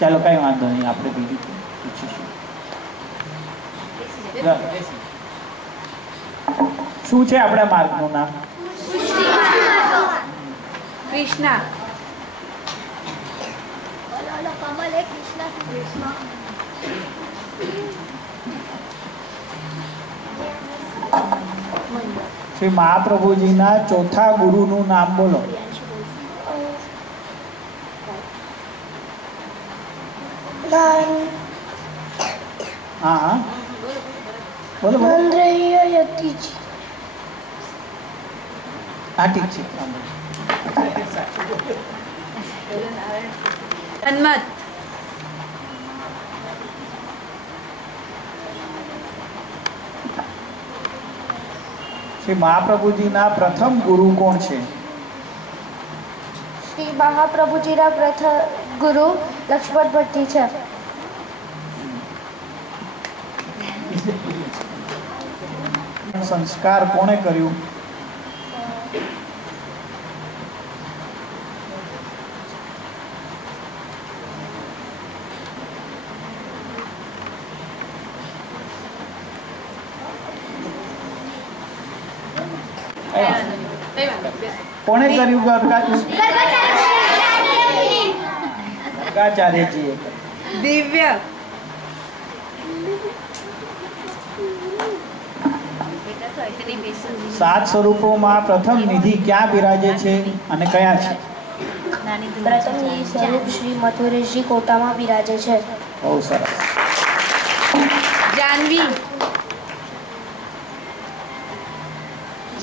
ચાલો કઈ વાંધો નહીં, આપણે બીજું પૂછીશું. શું છે આપણા માર્ગનું નામ? કૃષ્ણા. कमल है कृष्णा की कृष्णा. શ્રી મહાપ્રભુજીના ચોથા ગુરુનું નામ બોલો. હા હા બોલો બોલો. હા ઠીક છે. સન્મત. શ્રી મહાપ્રભુજીના પ્રથમ ગુરુ કોણ છે? શ્રી મહાપ્રભુજીના પ્રથમ ગુરુ લક્ષ્મણ ભટ્ટી છે. સંસ્કાર કોણે કર્યું? કોણે કર્યું? ગર્ગાચાર્યજીએ. દિવ્ય. સાત સ્વરૂપોમાં પ્રથમ નિધિ ક્યાં બિરાજે છે અને કયા છે? પ્રથમ સ્વરૂપ શ્રી મથુરેશજી કોટામાં બિરાજે છે. બહુ સરસ. જાનવી.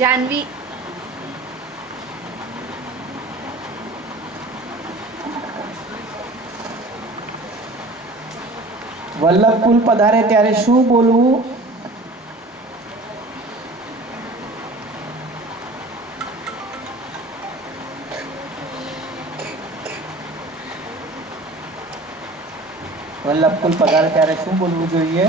જાનવી. વલ્લભકુલ પધારે ત્યારે શું બોલવું? વલ્લભકુલ પધારે ત્યારે શું બોલવું જોઈએ?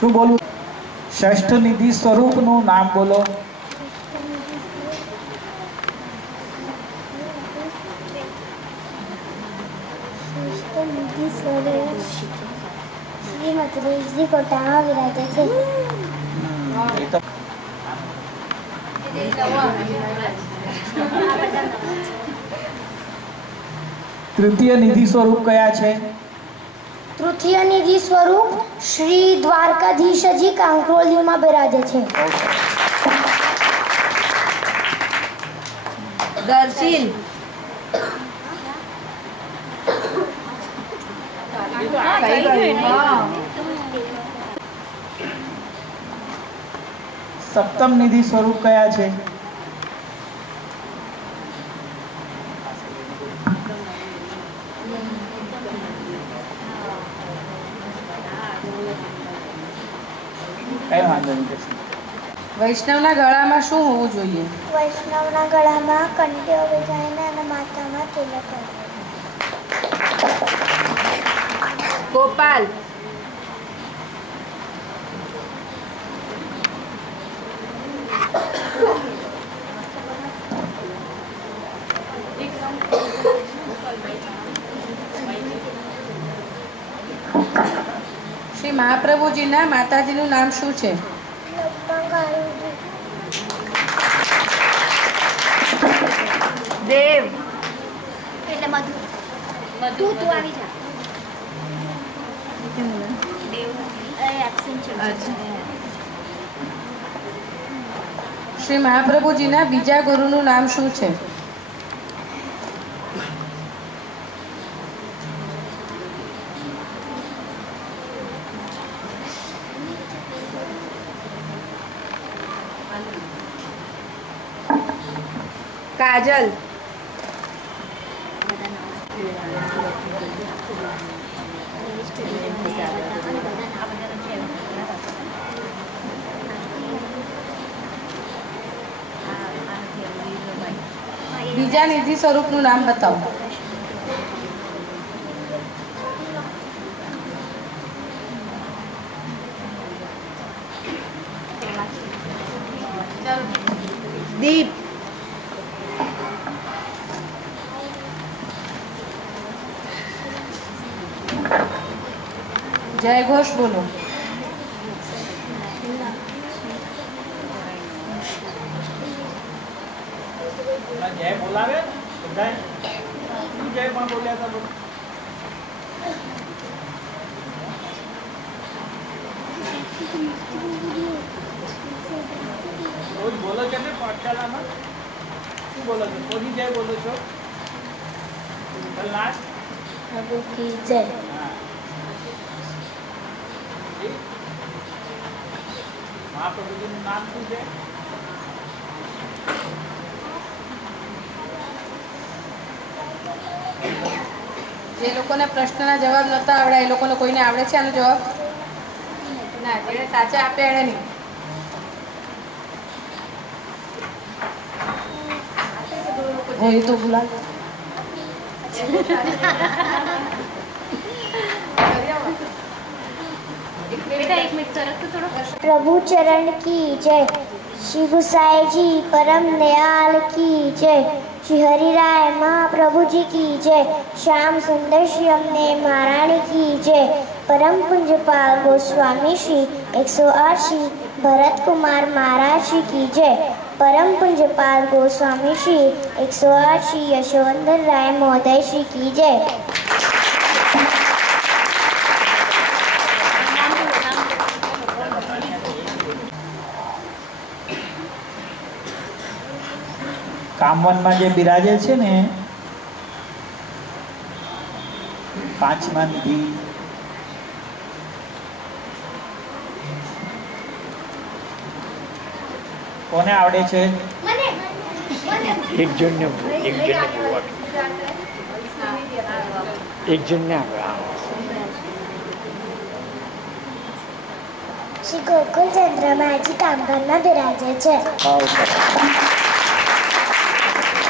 શું બોલવું? ષષ્ઠ નિધિ સ્વરૂપનું નામ બોલો. શ્રી મથુરેશજી કોટામાં બિરાજે છે. એ તો તૃતીય નિધિ સ્વરૂપ કયા છે? તૃતીય નિધિ સ્વરૂપ શ્રી દ્વારકાધીશજી કાંકરોલીમાં બિરાજે છે. દર્શીલ. સપ્તમ નિધિ સ્વરૂપ કયા છે? કઈ વાંધો નહીં. વૈષ્ણવના ગળામાં શું હોવું જોઈએ? વૈષ્ણવના ગળામાં કંઠીઓ બેસાડીને અને માથામાં તિલક હોય. ગોપાલ. શ્રી મહાપ્રભુજીના માતાજીનું નામ શું છે? દેવ. એટલે મધુ. મધુ તું આવી જા. દેવ એબ્સેન્ટ છે. શ્રી મહાપ્રભુજીના બીજા ગુરુનું નામ શું છે? કાજલ. બીજા નિધિ સ્વરૂપનું નામ બતાવો. દીપ. જય ઘોષ બોલો. જય બોલાવે બધા. જય પણ બોલ્યા હતા. રોજ બોલો છો ને પાઠશાળામાં? શું બોલો છો? કોની જય બોલો છો? લાસ્ટ પ્રભુ કી જય. મહાપ્રભુજીનું નામ શું છે? જે લોકોને પ્રશ્નના જવાબ નહોતા આવડ્યા એ લોકોને કોઈને આવડે છે આનો જવાબ? ના, જેને સાચા આપે એને નહીં. એ તો ભૂલા प्रभु चरण की जय. श्री गुसाई जी परम दयाल की जय. श्री हरिराय महाप्रभु जी की जय. श्याम सुंदर श्री अम्ने महारानी की जय. परम पूज्यपाल गोस्वामी श्री 108 श्री भरत कुमार महाराज जी की जय. परम पूज्यपाल गोस्वामी श्री 108 श्री यशोवंदर राय महोदय श्री की जय. કામવનમાં જે બિરાજે છે ને 5મા નિધિ, કોને આવડે છે? એક જણને શ્રી ગોકુલ ચંદ્રમાજી કામવનમાં બિરાજે છે.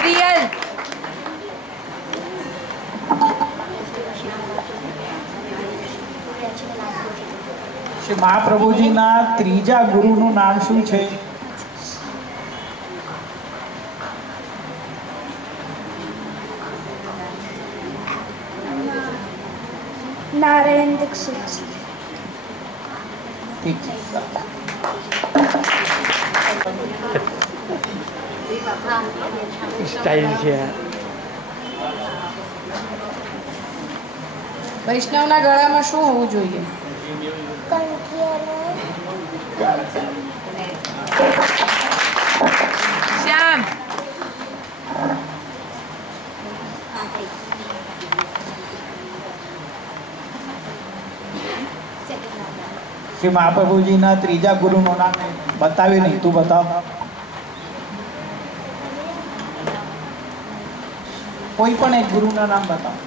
પ્રિયલ શ્રી મહાપ્રભુજીના ત્રીજા ગુરુનું નામ શું છે? નારાયણ દીક્ષિત. ઠીક છે. સ્ટાઇલ છે. વૈષ્ણવના ગળામાં શું હોવું જોઈએ? શ્યામ શ્રી મહાપ્રભુજીના ત્રીજા ગુરુનું નામ બતાવ્યું નહીં, તું બતાવ. કોઈ પણ એક ગુરુના નામ બતાવો.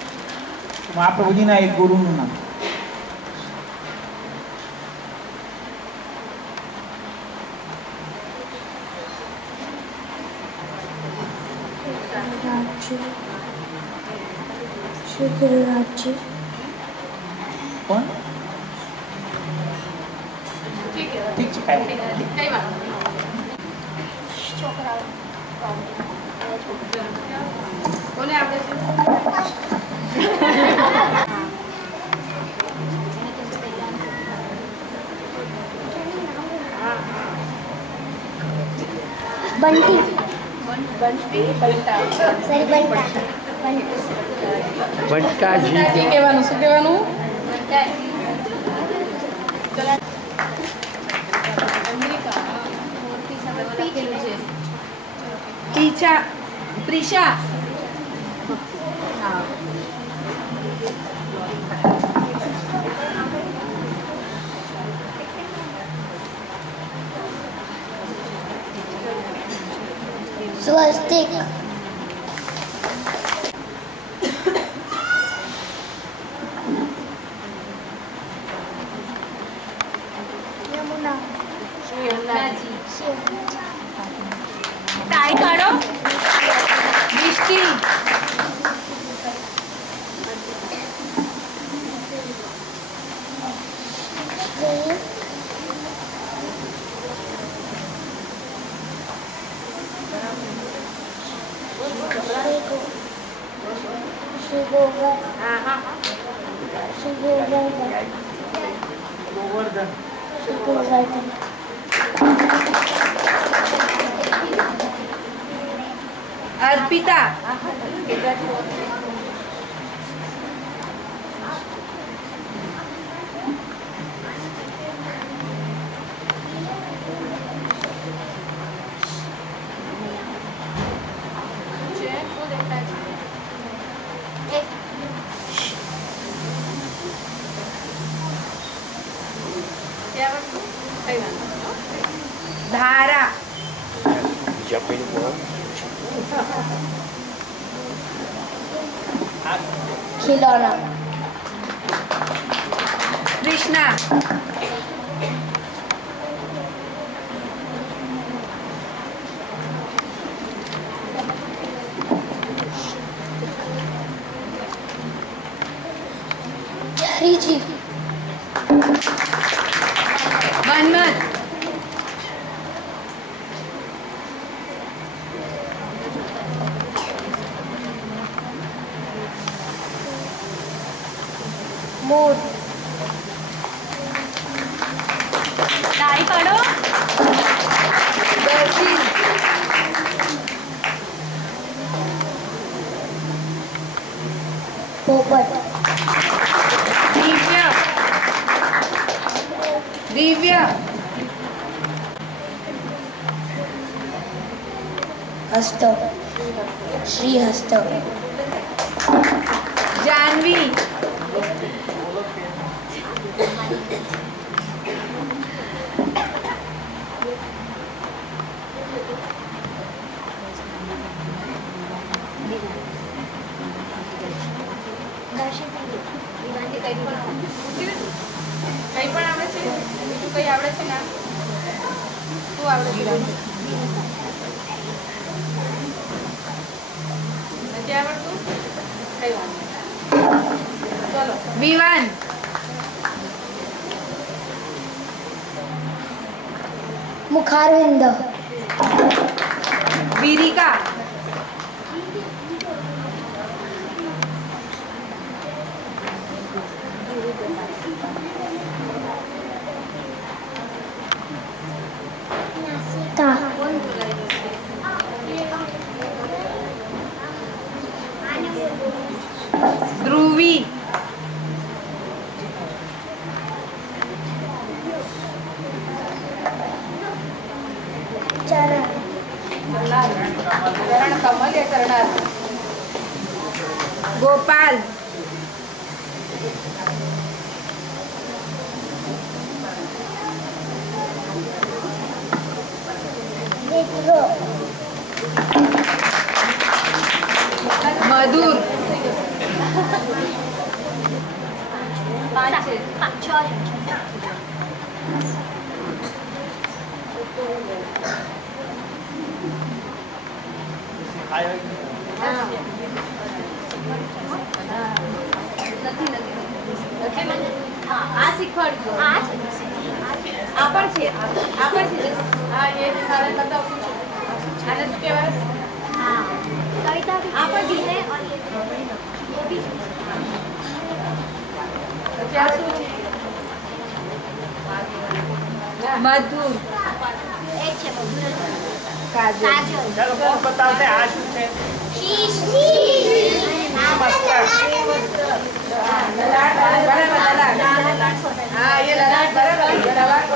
મહાપ્રભુજીના એક ગુરુનું નામ. શ્રી ગુરુરાજજી. કોણ? ઠીક છે, કાંઈ નહીં. કોને આવડે છે? બંટી. બંટાજી. શું કહેવાનું? શું કહેવાનું? પ્રિશા. સ્વસ્તિક. યમુના. તાળી પાડો. મિષ્ટી. શ્રી ગોવર્ધન. અર્પિતા. धारा. બીજા પેલું બોલો. खिलौना. कृष्णा. रिची. मनमत. मोर. તાળી પાડો. दर्शी. पोपट. दिव्य. दिव्य. हस्त. श्रीहस्त. जानवी. કઈ પણ આવડે છે? બીજું કઈ આવડે છે ના? શું આવડે છે? નથી આવડતું? કઈ વાંધો નહીં. ચલો. विवान. मुखारविंद. वीरिका. ता. ध्रुवी. चरण. चरण कमल या चरणार? गोपाल. मधुर. આ શીખવાડજો. આ પણ છે. આ પણ છે. હા એ તારે બતાવું છું. આને શું કહેવાય? हाँ कविता भी आप जी है और ये भी क्या सोच है? मधुर. एक है मधुर. काजल. काजल. ચાલો કોણ બતાવશે આ શું છે? शीश. ललाट. बराबर ललाट. हाँ ये ललाट बराबर. ललाट को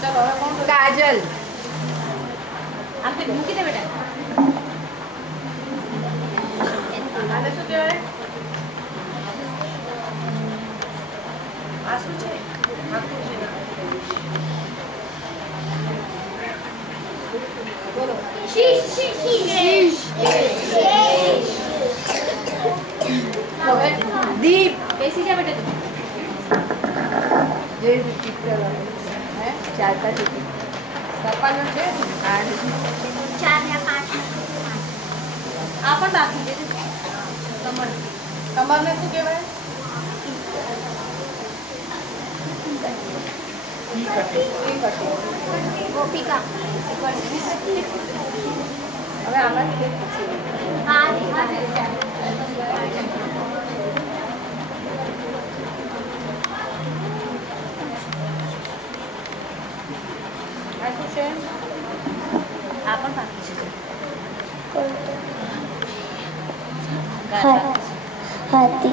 चलो હવે કોણ? काजल. આમ તે મૂકી દે બેટા. આને શું કહેવાય? આ શું છે? બોલો. शीश. शीश. હવે दीप. બેસી જા બેટા તું. જે ચિત્ર હે ચાલતા ચિત્ર. કપાલનું છે? चार या पाँच. આ પણ રાખી દે. કમર. કમરને શું કહેવાય? गोपिका. હવે આમાંથી એક પૂછીએ. हाँ આ શું છે? આ પણ બાકી છે. हाथी.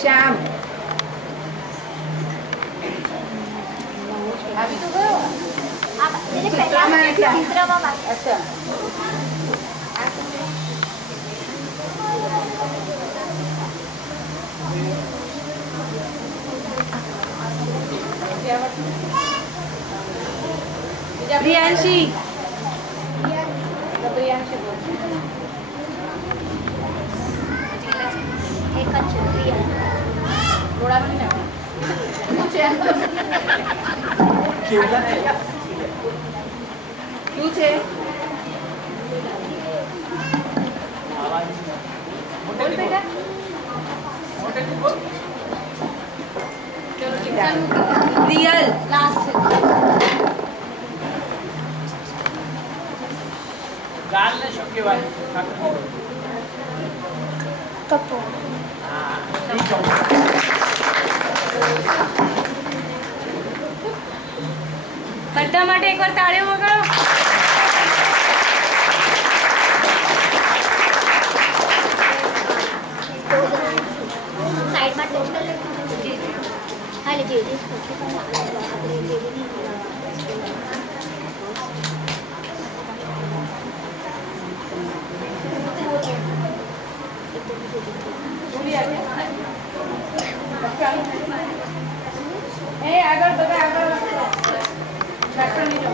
श्याम. આવી તો ગયો. आप मेरे पहला चित्र में बात. અચ્છા. પ્રિયાંશી એક જ છે પ્રિયા ઘોડાની ને શું છે શું છે બોલ બેટા रियल લાસ્ટ છે ગાલને શું કહેવાય? કપો બધા માટે એકવાર તાળીઓ વગાડો સાઈડમાં ટોટલ હા લે જે આગળ બધા આગળ ટ્રેક્ટર ની જો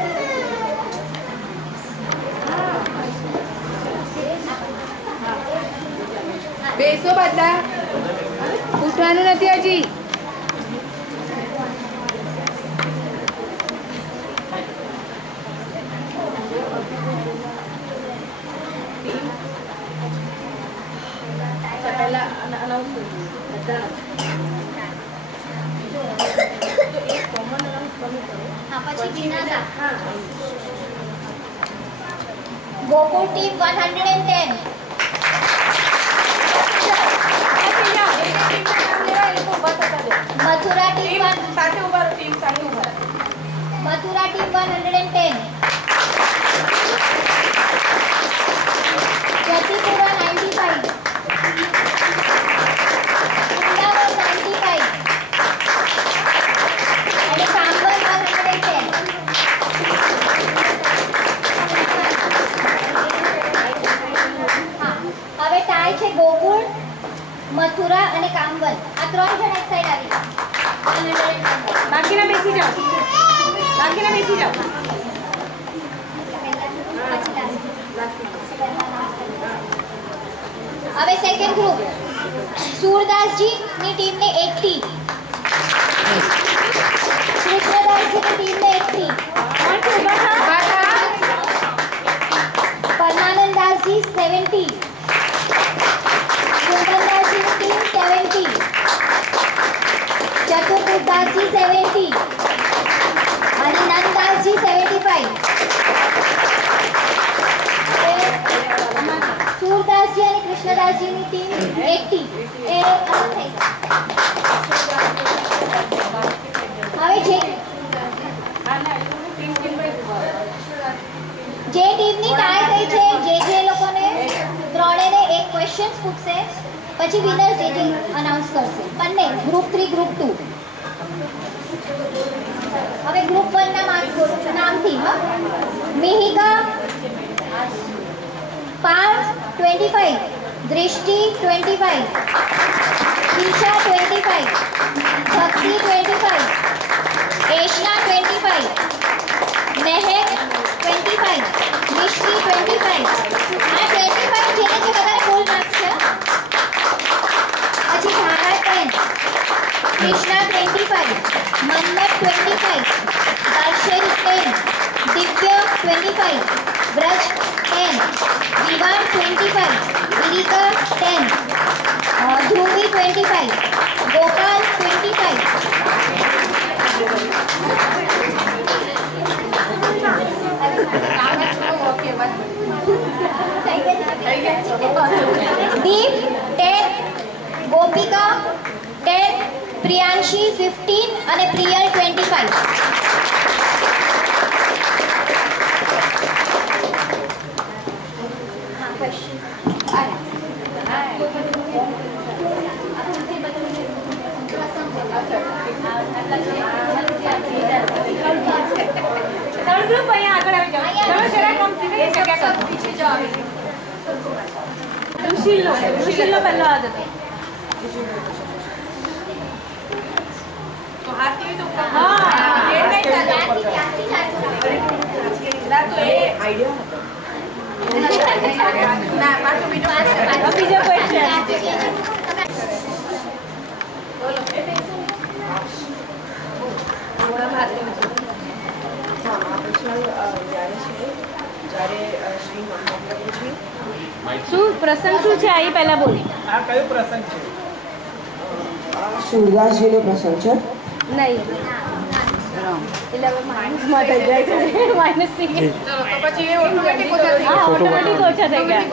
બેસો બધા ઉઠવાનું નથી હજી પહેલા અનાઉન્સ કરી બધા એક કોમન અનાઉન્સ કરવું પડે હા પછી જીનાસા હા ગોકુળ ટીમ 110 મથુરા ટીમ સાથે ઉભા રહો ટીમ સાથે ઉભા રહો મથુરા ટીમ 110 જતીપુરા 95 અમદાવાદ 95 અને કાંબર 110 હા હવે ટાઈ છે ગોકુળ મથુરા અને કાંબલ આ ત્રણ જણ એક સાઈડ આવી બાકીના બેસી જાઓ હવે સેકન્ડ ગ્રુપ સુરદાસજી ની ટીમને 80 કૃષ્ણદાસજી ની ટીમને 80 પરમાનંદાસજી 70 કુંદનદાસજી ની ટીમ 70 ચતુર્ભુજદાસજી 70 અને નંદદાસજી 75 સુરદાસજી અને કૃષ્ણદાસજીની ટીમ 80 એ અલગ થઈ હવે જે ટીમની ટાઈ થઈ છે જે લોકોને ત્રણેને એક ક્વેશ્ચન્સ પૂછશે પછી વિનર જે અનાઉન્સ કરશે બંને ગ્રુપ 3 ગ્રુપ 2 હવે ગ્રુપ 1 ના નામથી હા મિહિકા પાર્થ 25 દૃષ્ટિ 25 ઈશા 25 ભક્તિ 25 એશના 25 મહેક 25 મિષ્ટી 25 આ 25 જેને જે બધાને ફૂલ માર્ક્સ છે પછી ધારા 10 કૃષ્ણા 25 મન્મથ 25 દર્શન 10 દિવ્ય 25 વ્રજ 10 વિવાન 25 ગિરિકા 10 ધ્રુવી 25 ગોપાલ 25 દીપ 10 ગોપિકા 10 પ્રિયાંશી 15 અને પ્રિયલ 25 ત્રણ ગ્રુપ અહીંયા આગળ આવી જાઓ તમે જરા કમ જગ્યા કરો પીછે જાઓ સુશીલનો પહેલો હાથ હતો તો હાથ કેવી તો હા ગેટ નહીં ચાલે ના પાછો બીજો શું પ્રસંગ શું છે આ પહેલા બોલી. આ કયો પ્રસંગ છે? સૂરદાસજીનો પ્રસંગ છે. નહીં માઇનસ થઈ ગયા. ચલો તો પછી એ ઓટોમેટિક ઓછા થઈ હા ઓટોમેટિક ઓછા થઈ ગયા.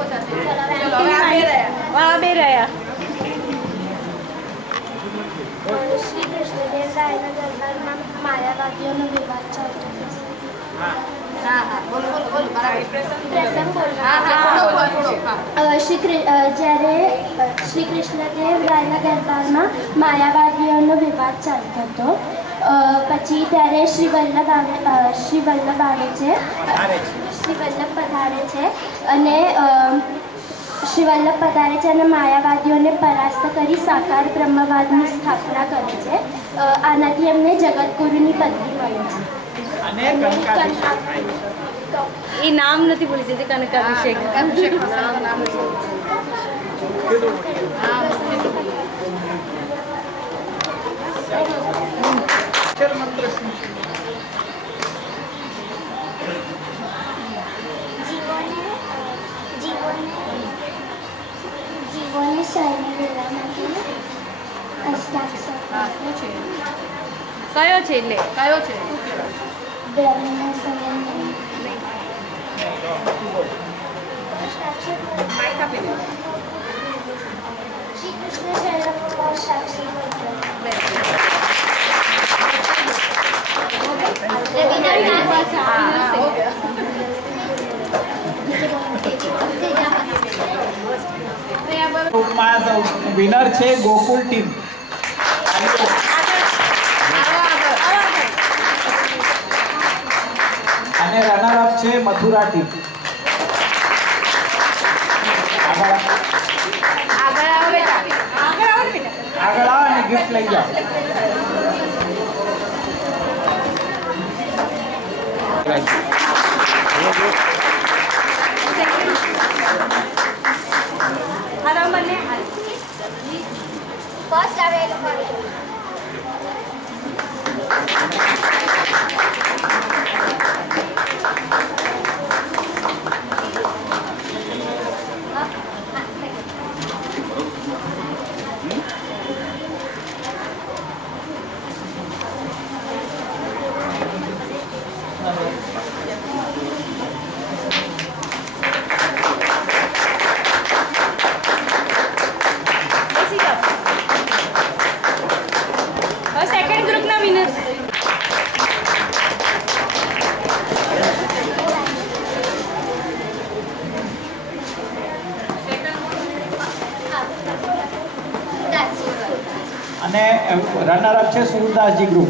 ચલો હવે આ બે રહ્યા. આ બે રહ્યા. શ્રી કૃષ્ણદેવ રાયના દરબારમાં માયાવાદીઓનો વિવાદ ચાલતો હતો. હા હા બોલો બોલો બોલો બરાબર પ્રસંગ બોલો. હા હા થોડો થોડો હા જ્યારે શ્રી કૃષ્ણદેવ રાયના દરબારમાં માયાવાદીઓનો વિવાદ ચાલતો હતો પછી ત્યારે શ્રી વલ્લભ આવે છે અને શ્રી વલ્લભ પધારે છે અને માયાવાદીઓને પરાસ્ત કરી સાકાર બ્રહ્મવાદની સ્થાપના કરે છે. આનાથી એમને જગતગુરુની પદવી મળે છે. અને કંકાભિષેક થાય છે. એ નામ નથી બોલી દીધી કનકાભિષેક. અભિષેક પ્રસંગનું નામ છે હા અક્ષર મંત્ર શું છે? જીવોને શરણે લેવા માટે અષ્ટાક્ષર હા શું છે કયો છે એટલે કયો છે શું કહેવાય બ્રહ્મના સંબંધ માઇક આપી દો શ્રી કૃષ્ણ શરણમાં અષ્ટાક્ષર મંત્ર. વિનર છે ગોકુલ ટીમ. અને રનર અપ છે મથુરા ટીમ. આગળ આવો બેટા આગળ આવો બેટા આગળ આવો અને ગિફ્ટ લઈ જાઓ. ફર્સ્ટ આવે એ લોકો સેકન્ડ ગ્રુપના વિનર. અને રનર અપ છે સુરદાસજી ગ્રુપ.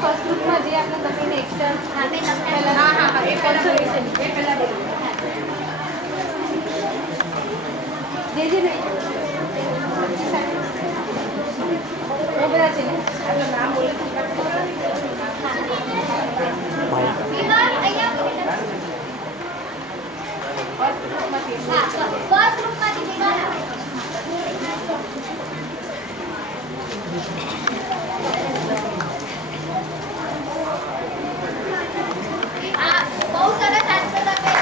ફર્સ્ટ ગ્રુપમાં જે આપણે તમને નેક્સ્ટ હા હા હા એ કોન્સોલેશન એ પહેલા બોલો જે જે નહીં वो बड़ा चले आपका नाम बोले फर्स्ट ग्रुप માંથી નિકાલા આ બહુ સરસ આન્સર આપે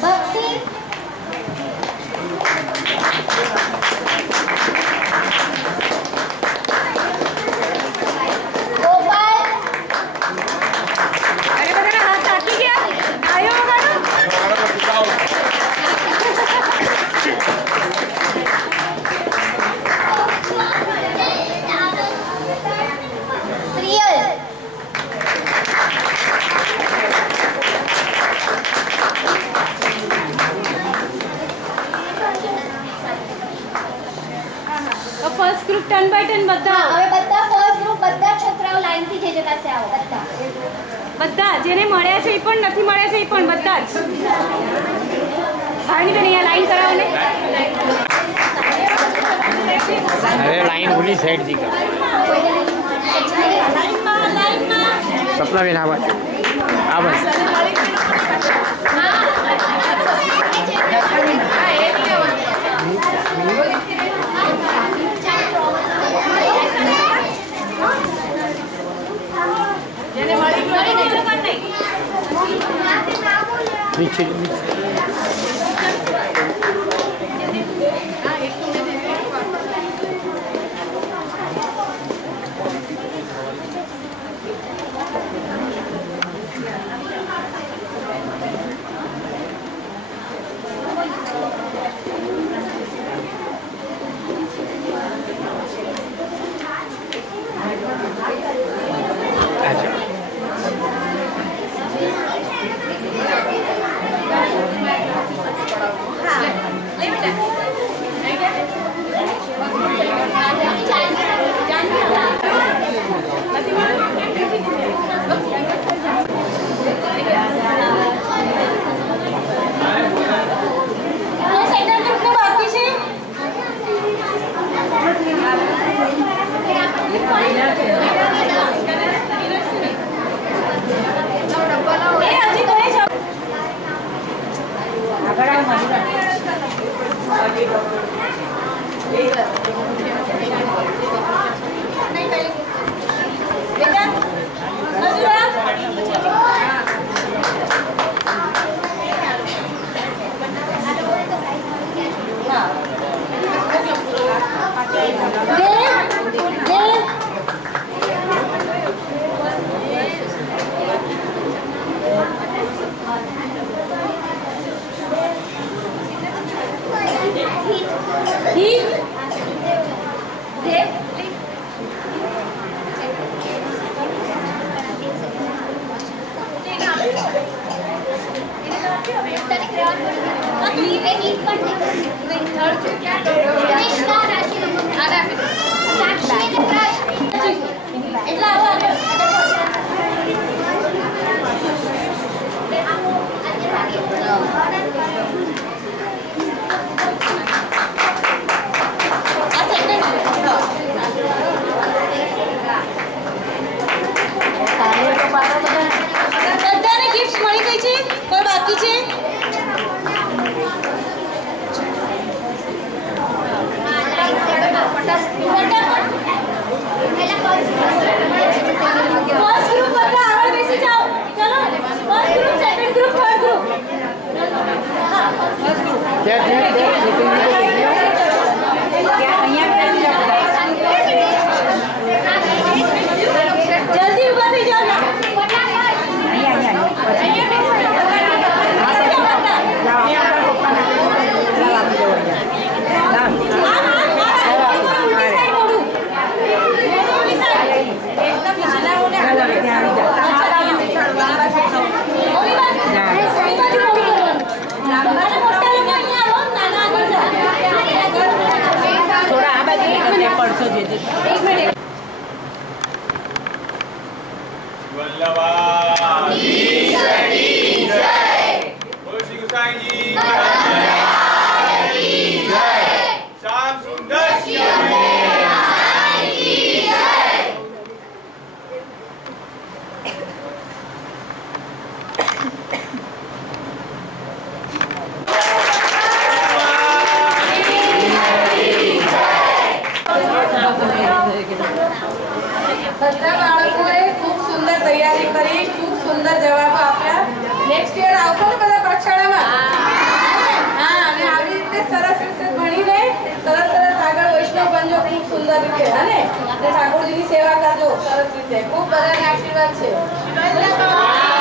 ભક્તિ ટર્ન બાય ટર્ન બધા હવે બધા ફર્સ્ટ ગ્રુપ બધા છોકરાઓ લાઈનથી જે પાસે આવો બધા જેને મળ્યા છે એ પણ નથી મળ્યા છે એ પણ બધા જ ભાવની બેન અહીંયા લાઈન કરાવો ને अरे लाइन भूली साइड दी का सपना भी ना बस नीचे ઠાકોરજીની સેવા કરજો સરસ રીતે ખૂબ બધાને આશીર્વાદ છે.